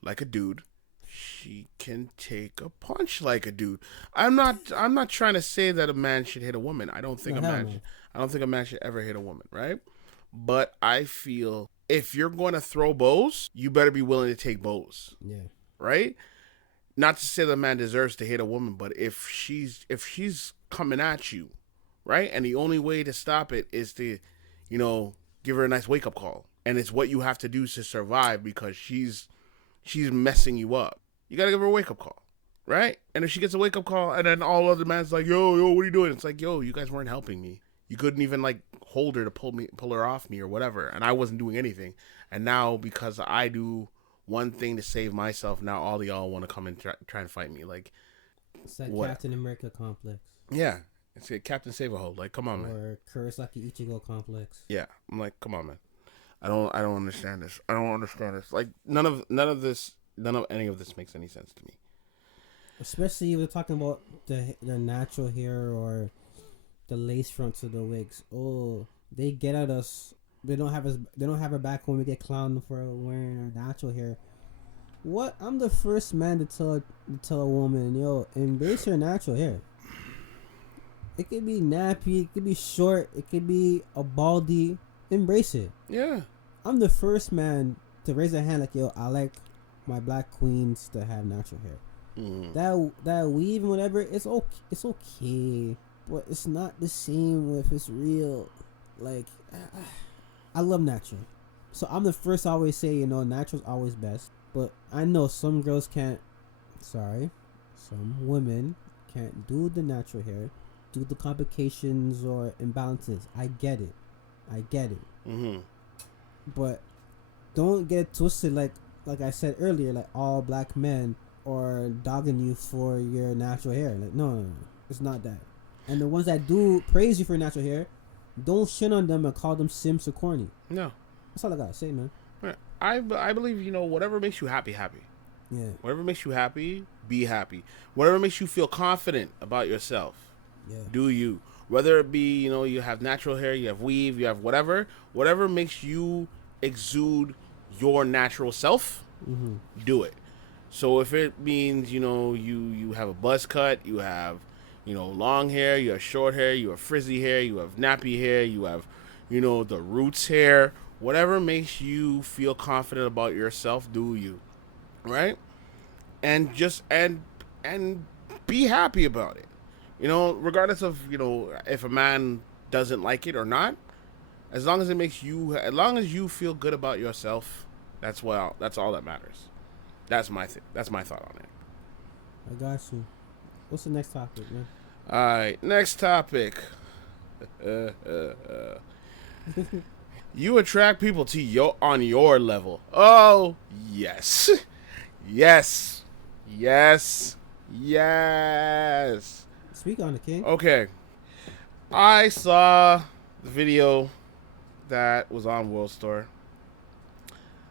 like a dude, she can take a punch like a dude. I'm not trying to say that a man should hit a woman. I don't think I don't think a man should ever hit a woman, right? But I feel if you're going to throw bows, you better be willing to take bows. Yeah. Right? Not to say the man deserves to hit a woman, but if she's coming at you, right? And the only way to stop it is to, give her a nice wake up call. And it's what you have to do to survive because she's messing you up. You gotta give her a wake up call, right? And if she gets a wake up call and then all other man's like, yo, what are you doing? It's like, yo, you guys weren't helping me. You couldn't even like hold her to pull her off me or whatever. And I wasn't doing anything. And now because I do one thing to save myself, now all of y'all want to come and try and fight me. Like, it's like what? Captain America complex. Yeah. It's a Captain Save-A-Ho. Like, come on, man. Or Kurosaki Ichigo complex. Yeah. I'm like, come on, man. I don't understand this. I don't understand this. Like, none of any of this makes any sense to me. Especially if we're talking about the natural hair or the lace fronts of the wigs. Oh, they get at us. They don't have our back when we get clowned for wearing our natural hair. What? I'm the first man to tell a woman, yo, embrace your natural hair. It could be nappy, it could be short, it could be a baldy. Embrace it. Yeah. I'm the first man to raise a hand like, yo, I like my black queens to have natural hair. That weave and whatever, it's okay, but it's not the same if it's real. Like, I love natural, so I'm the first to always say, natural's always best. But I know some girls can't. Sorry, some women can't do the natural hair, due to complications or imbalances. I get it. Mm-hmm. But don't get it twisted. Like I said earlier, like all black men are dogging you for your natural hair. Like no, it's not that. And the ones that do praise you for natural hair, don't shit on them and call them simps or corny. No. That's all I gotta say, man. I believe, whatever makes you happy. Yeah. Whatever makes you happy, be happy. Whatever makes you feel confident about yourself, do you. Whether it be, you have natural hair, you have weave, you have whatever makes you exude your natural self, do it. So if it means, you have a buzz cut, you have, long hair, you have short hair, you have frizzy hair, you have nappy hair, you have, the roots hair, whatever makes you feel confident about yourself, do you. Right? And just, and be happy about it. Regardless of, if a man doesn't like it or not, as long as you feel good about yourself, that's all that matters. That's my thought on it. I got you. What's the next topic, man? All right, next topic. You attract people to on your level. Oh, yes. Yes. Speak on it, King. Okay. I saw the video that was on World Store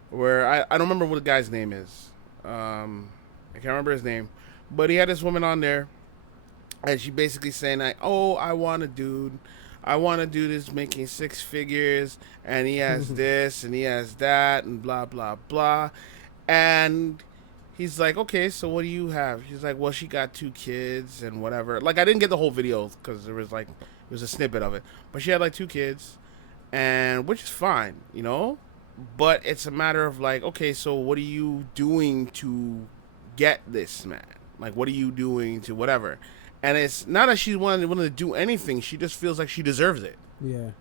where I don't remember what the guy's name is. I can't remember his name. But he had this woman on there and she basically saying like, oh, I want a dude that's making six figures and he has this and he has that and blah, blah, blah. And he's like, okay, so what do you have? She's like, well, she got 2 kids and whatever. Like, I didn't get the whole video because it was a snippet of it. But she had like 2 kids, and which is fine, But it's a matter of like, okay, so what are you doing to get this man? Like, what are you doing to whatever? And it's not that she's willing to do anything. She just feels like she deserves it. Yeah.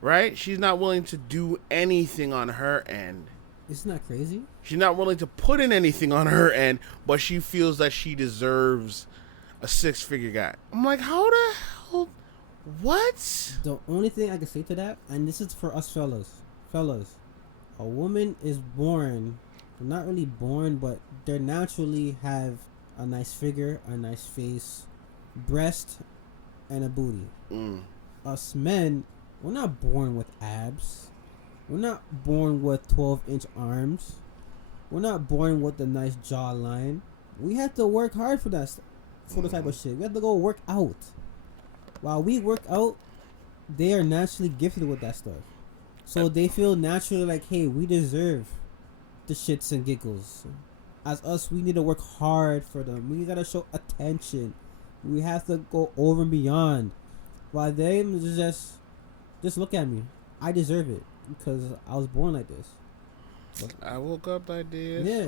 Right? She's not willing to do anything on her end. Isn't that crazy? She's not willing to put in anything on her end, but she feels that she deserves a 6-figure guy. I'm like, how the hell? What? The only thing I can say to that, and this is for us fellas, a woman is born, not really born, but they naturally have a nice figure, a nice face, breast, and a booty. Us men, we're not born with abs. We're not born with 12-inch arms. We're not born with a nice jawline. We have to work hard for that, for the type of shit. We have to go work out. While we work out, they are naturally gifted with that stuff. So they feel naturally like, hey, we deserve the shits and giggles. As us, we need to work hard for them. We gotta show attention. We have to go over and beyond. While they just look at me. I deserve it because I was born like this. But I woke up like this. Yeah,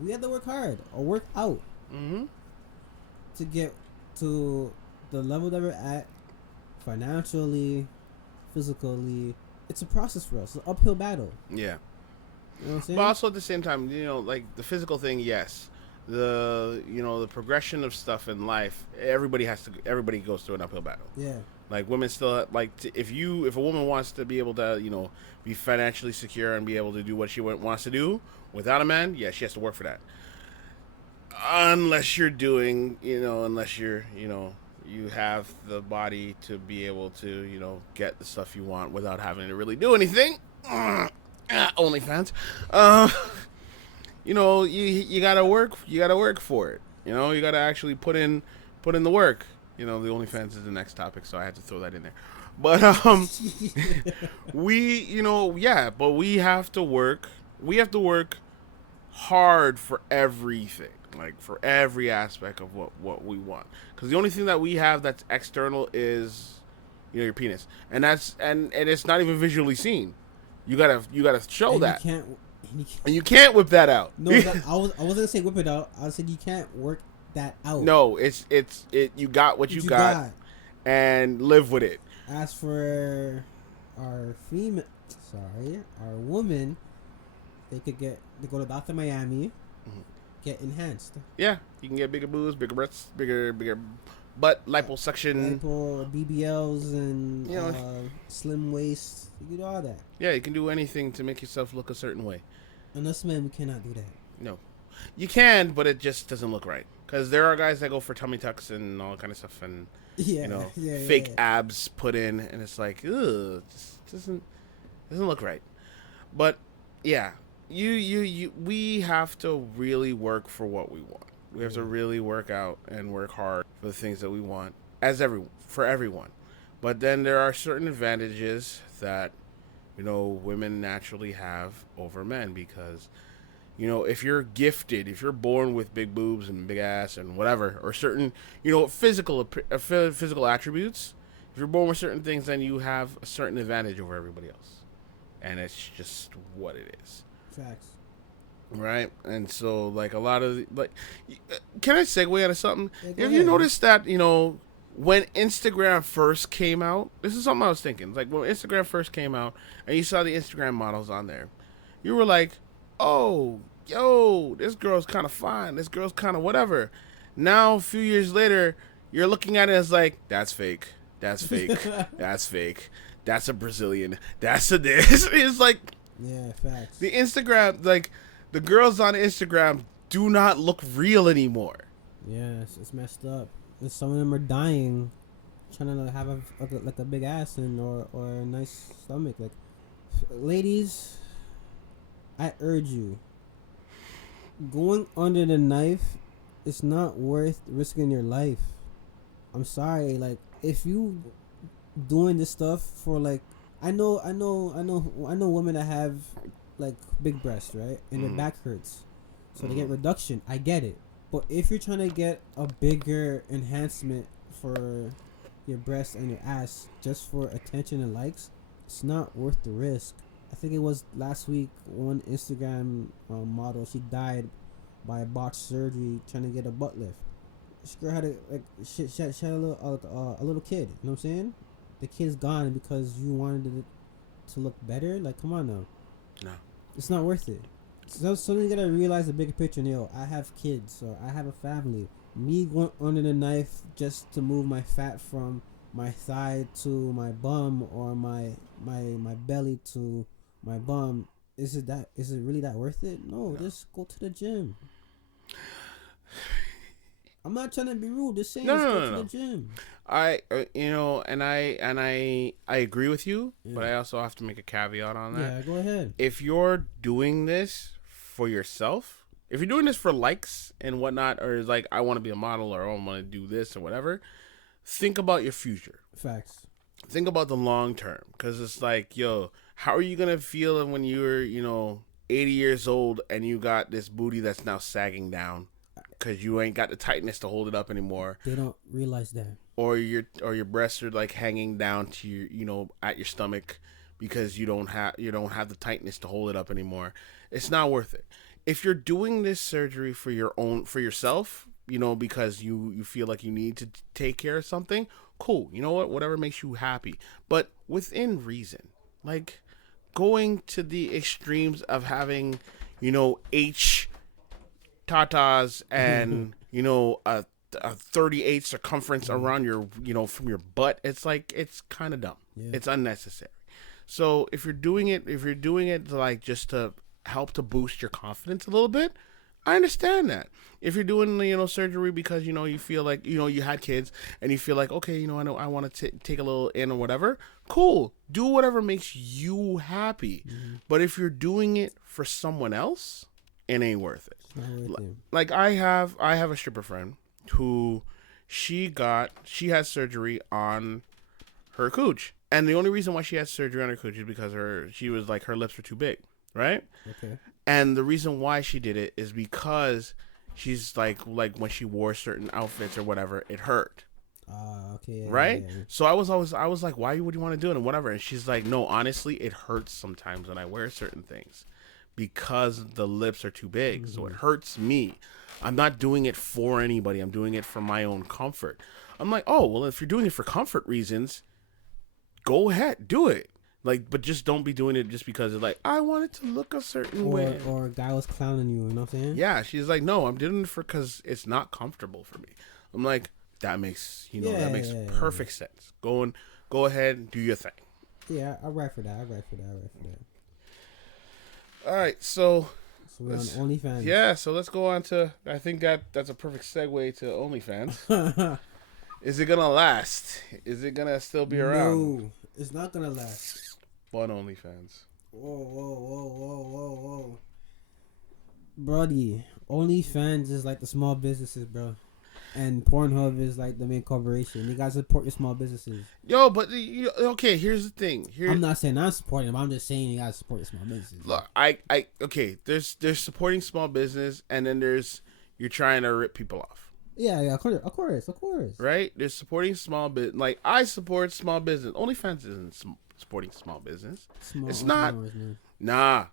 we have to work hard or work out to get to the level that we're at financially, physically. It's a process for us. It's an uphill battle. Yeah. You know what I'm saying? But also at the same time, like the physical thing, yes. The progression of stuff in life, everybody goes through an uphill battle. Yeah. Like women still if a woman wants to be able to be financially secure and be able to do what she wants to do without a man, yeah, she has to work for that. Unless you're doing, you have the body to be able to, get the stuff you want without having to really do anything. OnlyFans. You gotta work. You gotta work for it. You gotta actually put in the work. The OnlyFans is the next topic, so I had to throw that in there. But but we have to work. We have to work hard for everything, like for every aspect of what we want. Because the only thing that we have that's external is, your penis, and it's not even visually seen. You gotta show and that. You can't whip that out. No, I wasn't gonna say whip it out. I said you can't work that out. No, it's you got what you got, and live with it. As for our woman, they go to Dr. Miami, get enhanced. Yeah, you can get bigger boobs, bigger breasts, bigger butt, liposuction, BBLs, and slim waist. You can do all that. Yeah, you can do anything to make yourself look a certain way. And us men, we cannot do that. No, you can, but it just doesn't look right. Because there are guys that go for tummy tucks and all kind of stuff, and fake abs put in, and it's like, ugh, it just doesn't look right. But yeah, we have to really work for what we want. We have to really work out and work hard for the things that we want, for everyone. But then there are certain advantages that women naturally have over men, because if you're gifted, if you're born with big boobs and big ass and whatever, or certain physical attributes, if you're born with certain things, then you have a certain advantage over everybody else, and it's just what it is. Facts. Right. And so, like, a lot of can I segue out of something? Yeah, Have you noticed that when Instagram first came out, this is something I was thinking. Like, when Instagram first came out and you saw the Instagram models on there, you were like, oh, yo, this girl's kind of fine. This girl's kind of whatever. Now, a few years later, you're looking at it as like, that's fake. That's fake. That's fake. That's a Brazilian. That's a this. It's like, yeah, facts. The Instagram, like, the girls on Instagram do not look real anymore. Yeah, it's messed up. And some of them are dying, trying to have a big ass or a nice stomach. Like, ladies, I urge you, going under the knife, it's not worth risking your life. I'm sorry, like, if you doing this stuff for, like, I know women that have like big breasts, right, and their back hurts, so they get reduction. I get it. But if you're trying to get a bigger enhancement for your breast and your ass just for attention and likes, it's not worth the risk. I think it was last week, one Instagram model, she died by a botched surgery trying to get a butt lift. This girl had she had a little kid. You know what I'm saying? The kid's gone because you wanted it to look better. Like, come on now. No. It's not worth it. So you gotta realize the bigger picture. Yo, I have kids or I have a family. Me going under the knife just to move my fat from my thigh to my bum or my belly to my bum. Is it really that worth it? No. Just go to the gym. I'm not trying to be rude. Just saying, go to the gym. I agree with you, but I also have to make a caveat on that. Yeah, go ahead. If you're doing this for yourself, if you're doing this for likes and whatnot, or is like I want to be a model or I want to do this or whatever, think about your future. Facts. Think about the long term, because it's like, yo, how are you gonna feel when you're 80 years old and you got this booty that's now sagging down? Because you ain't got the tightness to hold it up anymore. They don't realize that. Or your breasts are like hanging down to your at your stomach because you don't have the tightness to hold it up anymore. It's not worth it. If you're doing this surgery for yourself, because you feel like you need to take care of something, cool. You know what? Whatever makes you happy, but within reason. Like going to the extremes of having H tatas and a 38 circumference around your from your butt, it's like, it's kind of dumb. It's unnecessary. So if you're doing it like just to help to boost your confidence a little bit, I understand that. If you're doing surgery because you feel like you had kids and you feel like, okay, I know I want to take a little in or whatever, cool, do whatever makes you happy. But if you're doing it for someone else, it ain't worth it. Like I have a stripper friend who she had surgery on her cooch, and the only reason why she had surgery on her cooch is because her lips were too big, right? Okay. And the reason why she did it is because she's like when she wore certain outfits or whatever, it hurt. Okay. Right? Yeah. So I was like, why would you want to do it and whatever? And she's like, no, honestly, it hurts sometimes when I wear certain things because the lips are too big. So it hurts me. I'm not doing it for anybody. I'm doing it for my own comfort. I'm like, oh, well, if you're doing it for comfort reasons, go ahead, do it. Like, but just don't be doing it just because it's like, I want it to look a certain way. Or a guy was clowning you, you know what I'm saying? Yeah, she's like, no, I'm doing it because it's not comfortable for me. I'm like, that makes perfect sense. Go ahead and do your thing. Yeah, I ride for that. All right, so we're on OnlyFans. Yeah, so let's go on to, I think that's a perfect segue to OnlyFans. Is it gonna last? Is it gonna still be around? No, it's not gonna last. But OnlyFans. Whoa. Brody, OnlyFans is like the small businesses, bro. And Pornhub is like the main corporation. You guys support your small businesses. Yo, but okay, here's the thing. I'm not saying I'm supporting them. I'm just saying you guys support your small businesses. Look, okay. There's supporting small business, and then there's you're trying to rip people off. Yeah, of course. Right? There's supporting small business. Like, I support small business. OnlyFans isn't supporting small business. It's not. Nah.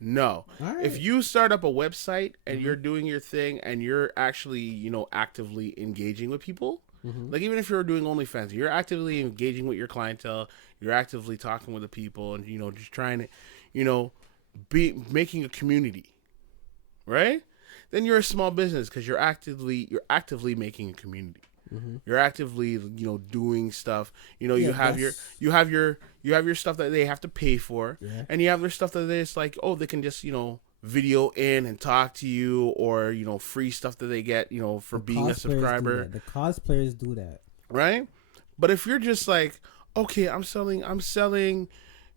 No. Right. If you start up a website and you're doing your thing and you're actually, actively engaging with people, like even if you're doing OnlyFans, you're actively engaging with your clientele, you're actively talking with the people and, just trying to, be making a community, right? Then you're a small business because you're actively making a community. You're actively, doing stuff. You have your stuff that they have to pay for, and you have their stuff that they just like, oh, they can just, video in and talk to you, or free stuff that they get, for being a subscriber. The cosplayers do that, right? But if you're just like, okay, I'm selling,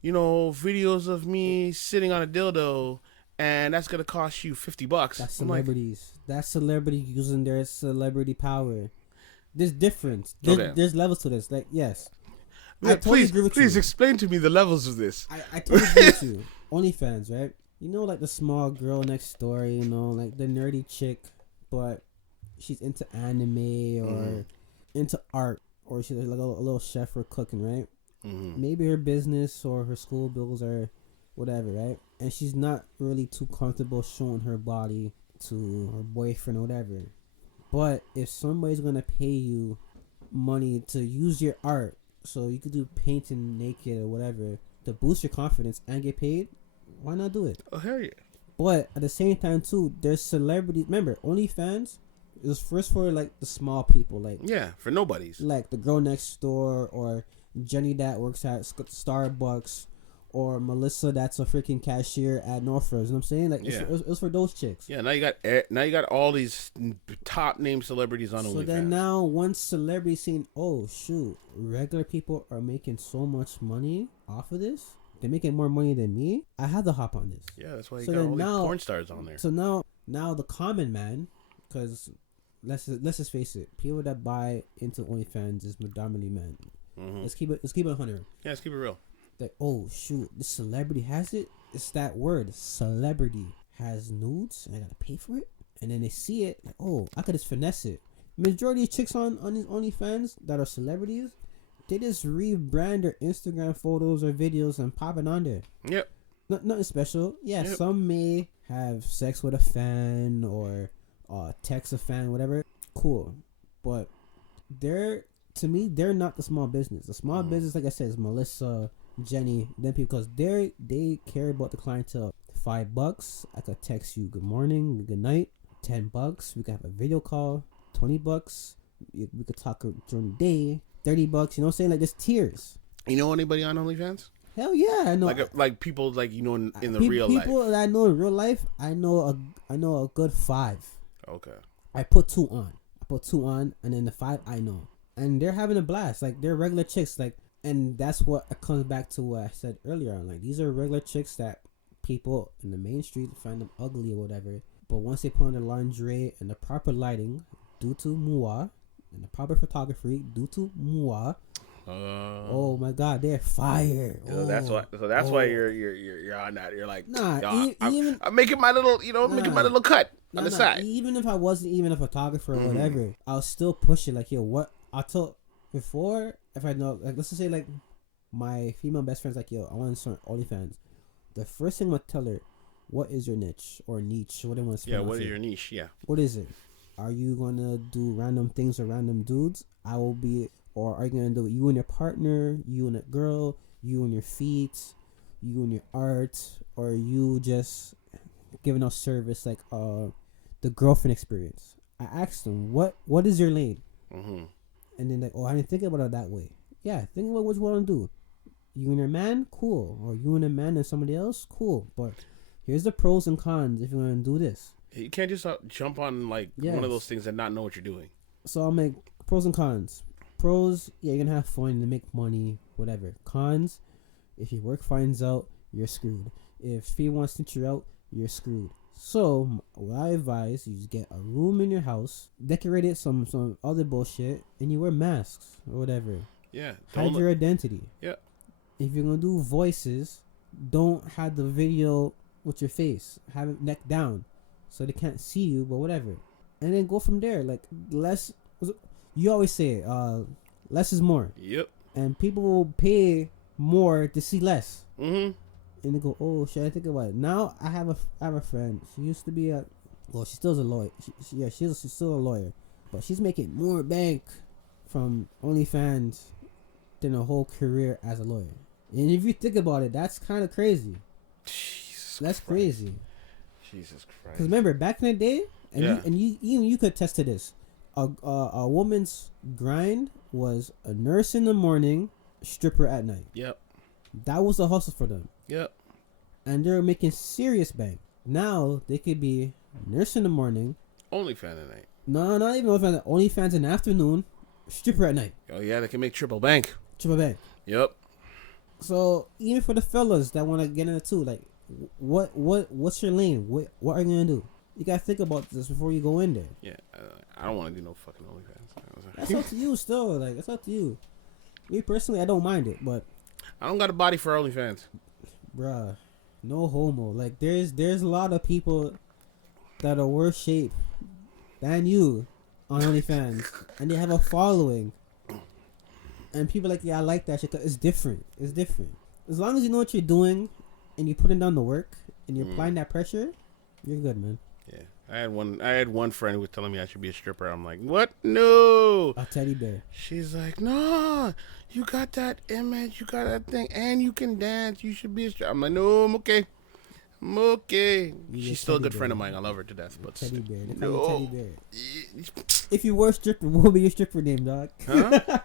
videos of me sitting on a dildo, and that's gonna cost you $50. That's celebrities. That's celebrity using their celebrity power. There's difference. There's levels to this. Like, yes. I totally agree with you. Please explain to me the levels of this. I totally agree with you. OnlyFans, right? Like the small girl next door, like the nerdy chick, but she's into anime or into art, or she's like a little chef or cooking, right? Maybe her business or her school bills or whatever, right? And she's not really too comfortable showing her body to her boyfriend or whatever. But if somebody's gonna pay you money to use your art, so you could do painting naked or whatever to boost your confidence and get paid, why not do it? Oh hell yeah! But at the same time too, there's celebrities. Remember, OnlyFans is first for like the small people, like Yeah, for nobodies. like the girl next door or Jenny that works at Starbucks. Or Melissa, that's a freaking cashier at Northridge. You know what I'm saying? Like, it's for those chicks. Yeah, now you got all these top name celebrities on OnlyFans. So then now, once celebrities saying, "Oh shoot, regular people are making so much money off of this. They're making more money than me. I have to hop on this." Yeah, that's why you So got then all now- these porn stars on there. So now the common man, because let's just face it, people that buy into OnlyFans is predominantly men. Mm-hmm. Let's keep it 100. Yeah, let's keep it real. Like, oh shoot, this celebrity has it. It's that word, celebrity has nudes, and I gotta pay for it. And then they see it, like, oh, I could just finesse it. Majority of chicks on these OnlyFans that are celebrities, they just rebrand their Instagram photos or videos and pop it on there. Yep. Nothing special. Yeah, Yep. Some may have sex with a fan or text a fan, whatever. Cool, but to me, they're not the small business. The small business, like I said, is Melissa, Jenny, them people, because they care about the clientele. $5, I could text you good morning, good night. $10, we could have a video call. $20, we could talk during the day. $30, you know what I'm saying? Like, there's tiers. You know anybody on OnlyFans? Hell yeah, I know. Like people like in the real life. People that I know in real life, I know a good 5. Okay. I put 2 on, and then the 5 I know, and they're having a blast. Like, they're regular chicks, like. And that's what comes back to what I said earlier on. Like, these are regular chicks that people in the main street find them ugly or whatever. But once they put on the lingerie and the proper lighting, due to Mua, and the proper photography, due to Mua, oh my God, they're fire. So that's why. So that's why you're on that. You're like, nah. I'm making my little, making my little cut on the side. Even if I wasn't even a photographer or whatever, I'll still push it. Like, yo, what I told before. If I know, like, let's just say, like, my female best friend's like, yo, I want to start OnlyFans. The first thing I'm going to tell her, what is your niche or niche? What do you want to what is your niche? Yeah. What is it? Are you going to do random things or random dudes? I will be, or are you going to do it you and your partner, you and a girl, you and your feet, you and your art, or you just giving out service like the girlfriend experience? I asked them, what is your lane? Mm-hmm. And then, like, oh, I didn't think about it that way. Yeah, think about what you want to do. You and your man, cool. Or you and a man and somebody else, cool. But here's the pros and cons if you want to do this. You can't just jump on, like, one of those things and not know what you're doing. So I'll make pros and cons. Pros, yeah, you're going to have fun, to make money, whatever. Cons, if your work finds out, you're screwed. If he wants to snitch you out, you're screwed. So, what I advise, you just get a room in your house, decorate it some other bullshit, and you wear masks or whatever. Yeah. Hide your identity. Yeah. If you're going to do voices, don't have the video with your face. Have it neck down so they can't see you, but whatever. And then go from there. Like, less, you always say it, less is more. Yep. And people will pay more to see less. Mm-hmm. And they go, oh, should I think about it? Now I have a friend. She used to be she still's a lawyer. She's still a lawyer, but she's making more bank from OnlyFans than a whole career as a lawyer. And if you think about it, that's kind of crazy. That's crazy. Jesus Christ. Because remember, back in the day, you could attest to this. A woman's grind was a nurse in the morning, stripper at night. Yep. That was the hustle for them. Yep. And they're making serious bank. Now they could be nurse in the morning. OnlyFans at night. No, not even OnlyFans. OnlyFans in the afternoon. Stripper at night. Oh yeah, they can make triple bank. Triple bank. Yep. So even for the fellas that want to get into it too, like, what's your lane? What are you gonna do? You gotta think about this before you go in there. Yeah, I don't want to do no fucking OnlyFans. That's up to you still. Like, that's up to you. Me personally, I don't mind it, but I don't got a body for OnlyFans. Bruh, no homo. Like, there's a lot of people that are worse shape than you on OnlyFans, and they have a following. And people are like, yeah, I like that shit. 'Cause it's different. It's different. As long as you know what you're doing, and you're putting down the work, and you're applying that pressure, you're good, man. Yeah. I had one friend who was telling me I should be a stripper. I'm like, what? No. A teddy bear. She's like, no. You got that image. You got that thing, and you can dance. You should be a stripper. I'm like, no. I'm okay. I'm okay. She's still a good friend of mine. I love her to death. But teddy bear. They no. call you teddy bear. If you were a stripper, what would be your stripper name, dog? Huh?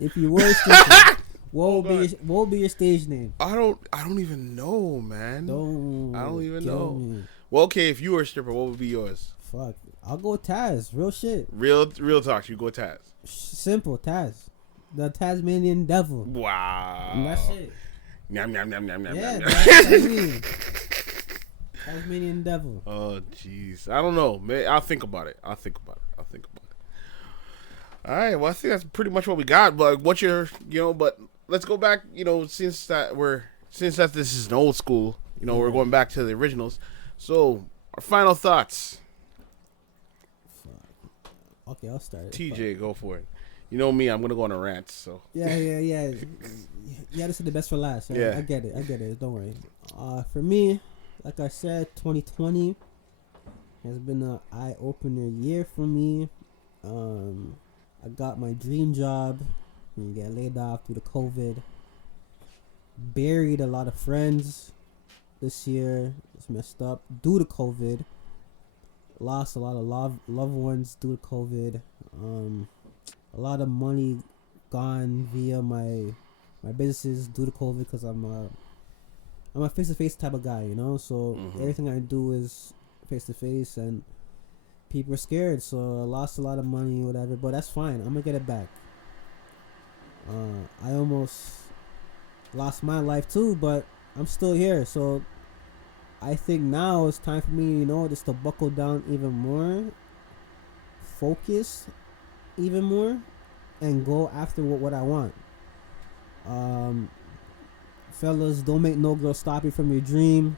If you were a stripper, what would be your stage name? I don't even know, man. I don't even know. Me. Well, okay, if you were a stripper, what would be yours? Fuck. I'll go with Taz. Real shit. Real talk. You go Taz. Simple, Taz. The Tasmanian Devil. Wow. And that's it. Yum, yum, yum, yum, yum, Yeah, yum. that's what I mean. Tasmanian Devil. Oh, jeez. I don't know. I'll think about it. All right. Well, I think that's pretty much what we got. But what's your, but let's go back, since that this is an old school, we're going back to the originals. So, our final thoughts. Okay, I'll start. TJ, go for it. You know me, I'm going to go on a rant, so. Yeah. You had to say the best for last. Right? Yeah. I get it. Don't worry. For me, like I said, 2020 has been an eye-opener year for me. I got my dream job. You get laid off due to COVID. Buried a lot of friends this year. It's messed up due to COVID. Lost a lot of loved ones due to COVID. A lot of money gone via my businesses due to COVID because I'm a face-to-face type of guy, So everything I do is face-to-face, and people are scared. So I lost a lot of money, whatever. But that's fine. I'm gonna get it back. I almost lost my life too, but I'm still here. So I think now it's time for me, just to buckle down even more, focus even more, and go after what I want. Fellas, don't make no girl stop you from your dream.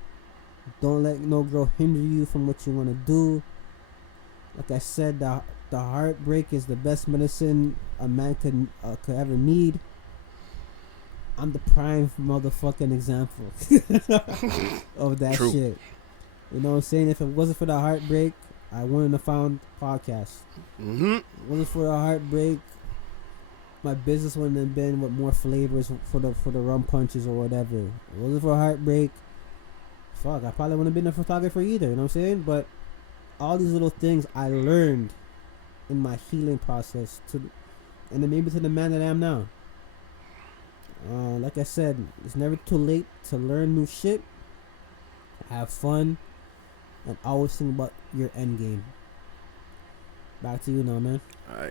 Don't let no girl hinder you from what you want to do. Like I said, the heartbreak is the best medicine a man could ever need. I'm the prime motherfucking example of that True. shit. You know what I'm saying? If it wasn't for the heartbreak, I wouldn't have found podcast. Mm-hmm. If it wasn't for the heartbreak, my business wouldn't have been with more flavors for the rum punches or whatever. If it wasn't for a heartbreak, fuck, I probably wouldn't have been a photographer either. You know what I'm saying? But all these little things I learned in my healing process and then maybe to the man that I am now. Like I said, it's never too late to learn new shit, have fun, and always think about your end game. Back to you now, man. All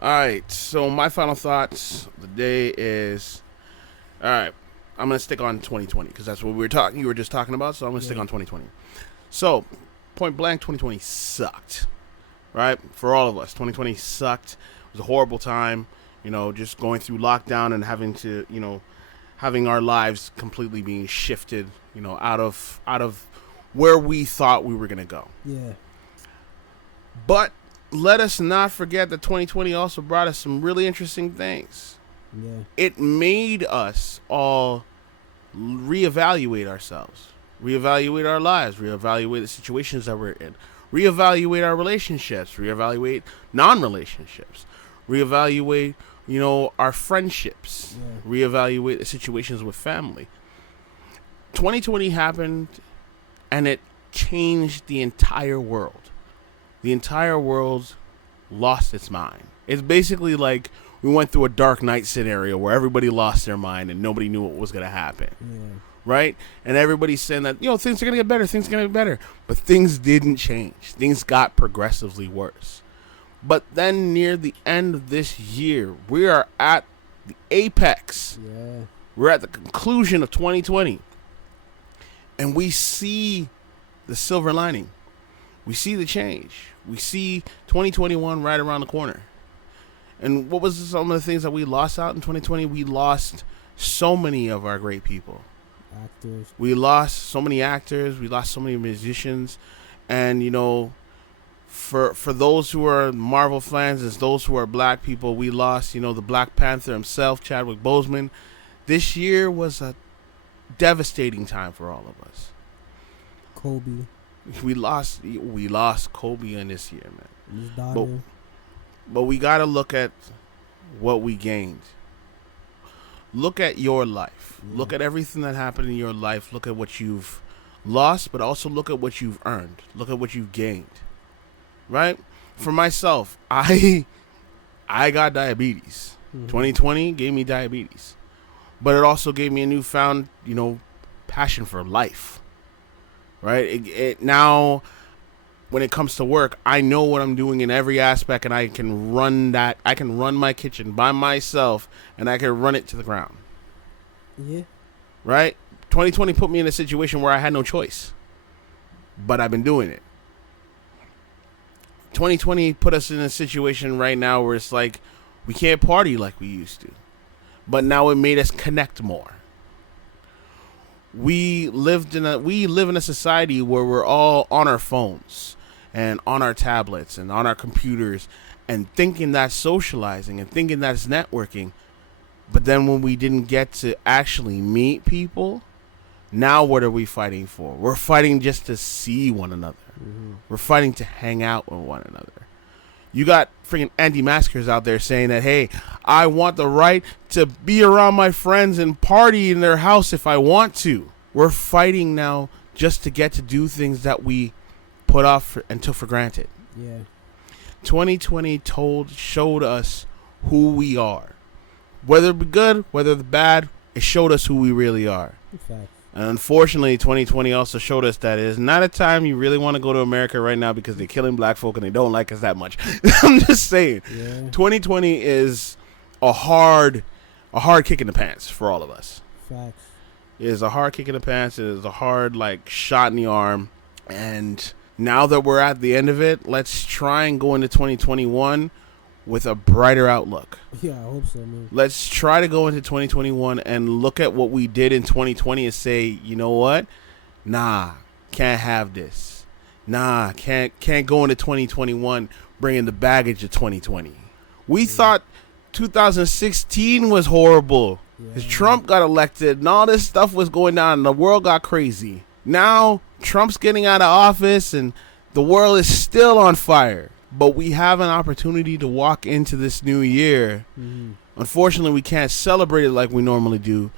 right. So my final thoughts of the day is, all right, I'm gonna stick on 2020 because that's what you were just talking about. So I'm gonna stick on 2020. So, point blank, 2020 sucked, right? For all of us, 2020 sucked. It was a horrible time. Just going through lockdown and having to, having our lives completely being shifted, out of where we thought we were gonna go. Yeah. But let us not forget that 2020 also brought us some really interesting things. Yeah. It made us all reevaluate ourselves, reevaluate our lives, reevaluate the situations that we're in, reevaluate our relationships, reevaluate non-relationships, reevaluate, our friendships, reevaluate the situations with family. 2020 happened, and it changed the entire world. The entire world lost its mind. It's basically like we went through a Dark Knight scenario where everybody lost their mind and nobody knew what was going to happen. Yeah. Right? And everybody's saying that, things are going to get better, things are going to get better. But things didn't change. Things got progressively worse. But then near the end of this year, we are at the apex. Yeah. We're at the conclusion of 2020. And we see the silver lining. We see the change. We see 2021 right around the corner. And what was some of the things that we lost out in 2020? We lost so many of our great people. Actors. We lost so many actors. We lost so many musicians. And, for those who are Marvel fans, as those who are black people, we lost, the Black Panther himself, Chadwick Boseman. This year was a devastating time for all of us. Kobe. We lost Kobe in this year, man. His daughter. But we gotta look at what we gained. Look at your life. Yeah. Look at everything that happened in your life. Look at what you've lost, but also look at what you've earned. Look at what you've gained. Right? For myself, I got diabetes. 2020 gave me diabetes. But it also gave me a newfound, passion for life. Right? It now, when it comes to work, I know what I'm doing in every aspect, and I can run my kitchen by myself, and I can run it to the ground. Yeah. Right? 2020 put me in a situation where I had no choice. But I've been doing it. 2020 put us in a situation right now where it's like we can't party like we used to. But now it made us connect more. We live in a society where we're all on our phones and on our tablets and on our computers and thinking that's socializing and thinking that's networking. But then when we didn't get to actually meet people, now what are we fighting for? We're fighting just to see one another. We're fighting to hang out with one another. You got freaking anti-maskers out there saying that, hey, I want the right to be around my friends and party in their house if I want to. We're fighting now just to get to do things that we put off and took for granted. Yeah. 2020 showed us who we are. Whether it be good, whether it be bad, it showed us who we really are. Fact. And unfortunately, 2020 also showed us that it is not a time you really want to go to America right now because they're killing black folk and they don't like us that much. I'm just saying. Yeah. 2020 is a hard kick in the pants for all of us. Facts. It is a hard kick in the pants. It is a hard, shot in the arm. And now that we're at the end of it, let's try and go into 2021 with a brighter outlook. Yeah, I hope so, man. Let's try to go into 2021 and look at what we did in 2020 and say, you know what? Nah, can't have this. Nah, can't go into 2021 bringing the baggage of 2020. We thought 2016 was horrible. Because Trump got elected and all this stuff was going down and the world got crazy. Now, Trump's getting out of office and the world is still on fire. But we have an opportunity to walk into this new year. Unfortunately, we can't celebrate it like we normally do.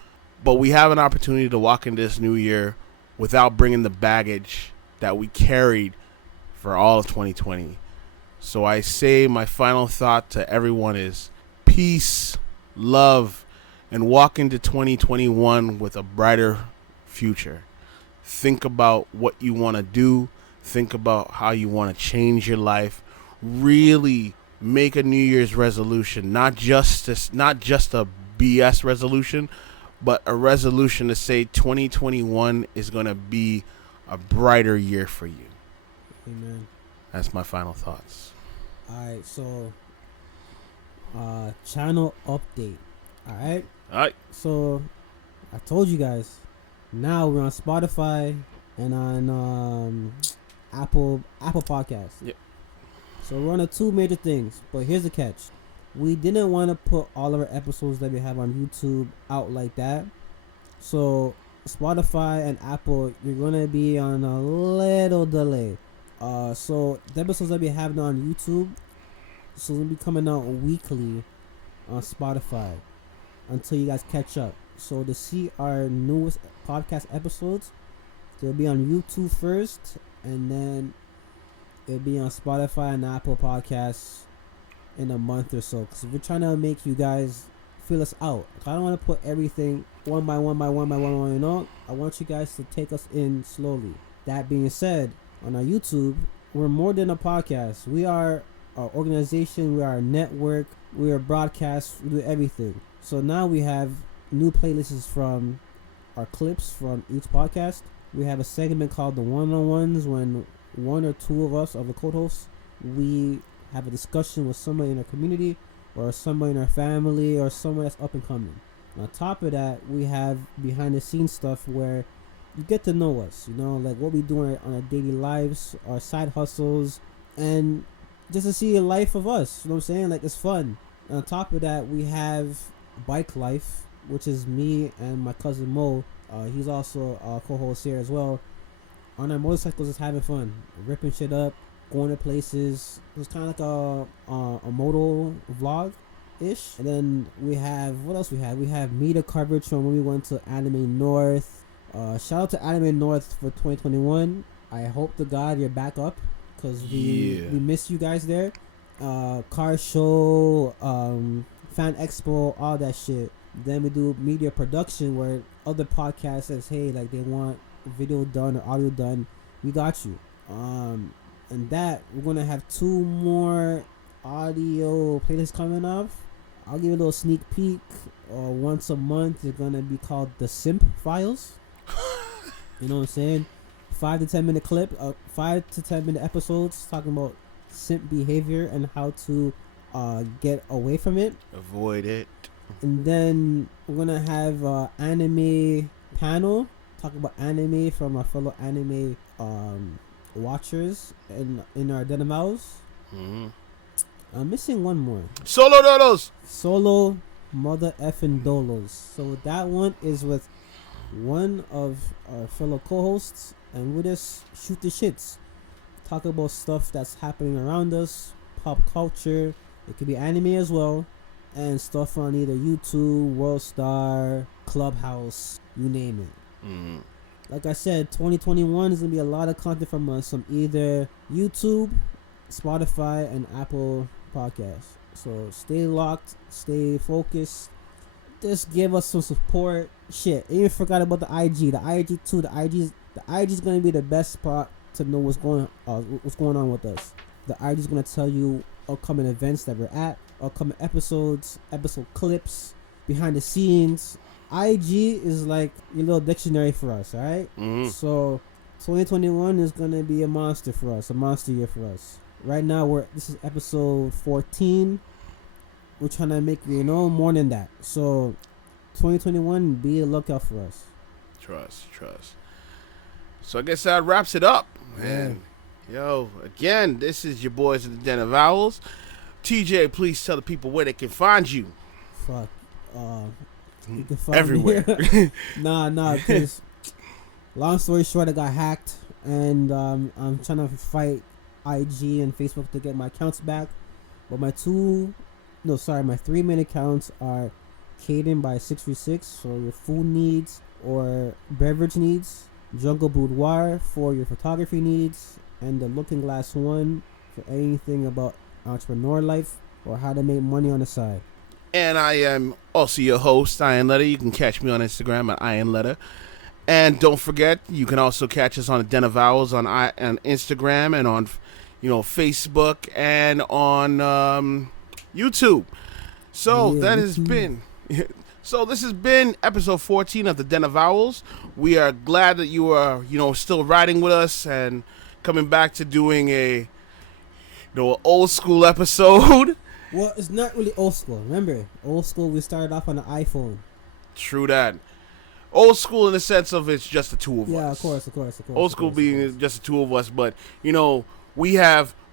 But we have an opportunity to walk into this new year without bringing the baggage that we carried for all of 2020. So I say my final thought to everyone is peace, love, and walk into 2021 with a brighter future. Think about what you want to do. Think about how you want to change your life. Really make a New Year's resolution, not just a BS resolution, but a resolution to say 2021 is going to be a brighter year for you. Amen. That's my final thoughts. Alright, so channel update. Alright. So I told you guys, now we're on Spotify and on Apple Podcasts. Yep. So we're on the two major things, but here's the catch. We didn't want to put all of our episodes that we have on YouTube out like that. So Spotify and Apple, you're going to be on a little delay. So the episodes that we have on YouTube, so they'll be coming out weekly on Spotify until you guys catch up. So to see our newest podcast episodes, they'll be on YouTube first, and then it'll be on Spotify and Apple Podcasts in a month or so. Because we're trying to make you guys feel us out. I don't want to put everything one by one, you know? I want you guys to take us in slowly. That being said, on our YouTube, we're more than a podcast. We are an organization. We are a network. We are broadcast. We do everything. So now we have new playlists from our clips from each podcast. We have a segment called the one-on-ones, when one or two of us, of the co-hosts, we have a discussion with somebody in our community or somebody in our family or someone that's up and coming. And on top of that, we have behind the scenes stuff where you get to know us, you know, like what we do on our daily lives, our side hustles, and just to see a life of us, you know what I'm saying? Like, it's fun. And on top of that, we have Bike Life, which is me and my cousin Mo. He's also a co-host here as well. on our motorcycles, just having fun, ripping shit up, going to places. It was kind of like a moto vlog ish. And then we have, what else we have? We have media coverage from when we went to Anime North. Shout out to Anime North for 2021. I hope to God you're back up, because we miss you guys there. Car show, fan expo, all that shit. Then we do media production where other podcasts says, hey, like they want video done or audio done. We got you. And that we're gonna have 2 more audio playlists coming up. I'll give you a little sneak peek. Once a month, it's gonna be called the Simp Files. You know what I'm saying? 5 to 10 minute clip, 5 to 10 minute episodes talking about simp behavior and how to get away from it, avoid it. And then we're gonna have anime panel, talk about anime from our fellow anime watchers in our Den of Owls. I'm missing one more. Solo Dodos. Solo mother effing dolos. So that one is with one of our fellow co-hosts, and we just shoot the shits, talk about stuff that's happening around us, pop culture. It could be anime as well, and stuff on either YouTube, WorldStar, Clubhouse, you name it. Like I said, 2021 is gonna be a lot of content from us from either YouTube, Spotify, and Apple Podcasts. So stay locked, stay focused. Just give us some support. Shit, I even forgot about the IG. The IG too. The IG is gonna be the best spot to know what's going on with us. The IG is gonna tell you upcoming events that we're at, upcoming episodes, episode clips, behind the scenes. IG is like your little dictionary for us, alright? So 2021 is gonna be a monster for us, a monster year for us. Right now this is episode 14. We're trying to make more than that. So 2021, be a lookout for us. Trust. So I guess that wraps it up, man. Yo, again, this is your boys in the Den of Owls. TJ, please tell the people where they can find you. Fuck. You can find everywhere. Me. Nah, because long story short, I got hacked, and I'm trying to fight IG and Facebook to get my accounts back. But my 3 main accounts are Caden by 636 for your food needs or beverage needs, Jungle Boudoir for your photography needs, and the Looking Glass 1 for anything about entrepreneur life or how to make money on the side. And I am also your host, Iron Letter. You can catch me on Instagram at Iron Letter. And don't forget, you can also catch us on the Den of Owls on Instagram and on Facebook and on YouTube. So that has been. So this has been episode 14 of the Den of Owls. We are glad that you are, still riding with us and coming back to doing a, old school episode. Well, it's not really old school. Remember, old school, we started off on the iPhone. True that. Old school in the sense of it's just the two of us. Yeah, of course. Old school being just the two of us, but we've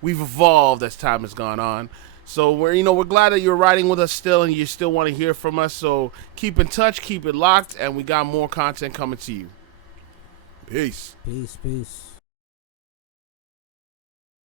evolved as time has gone on. So we're glad that you're riding with us still, and you still want to hear from us. So keep in touch, keep it locked, and we got more content coming to you. Peace. Peace.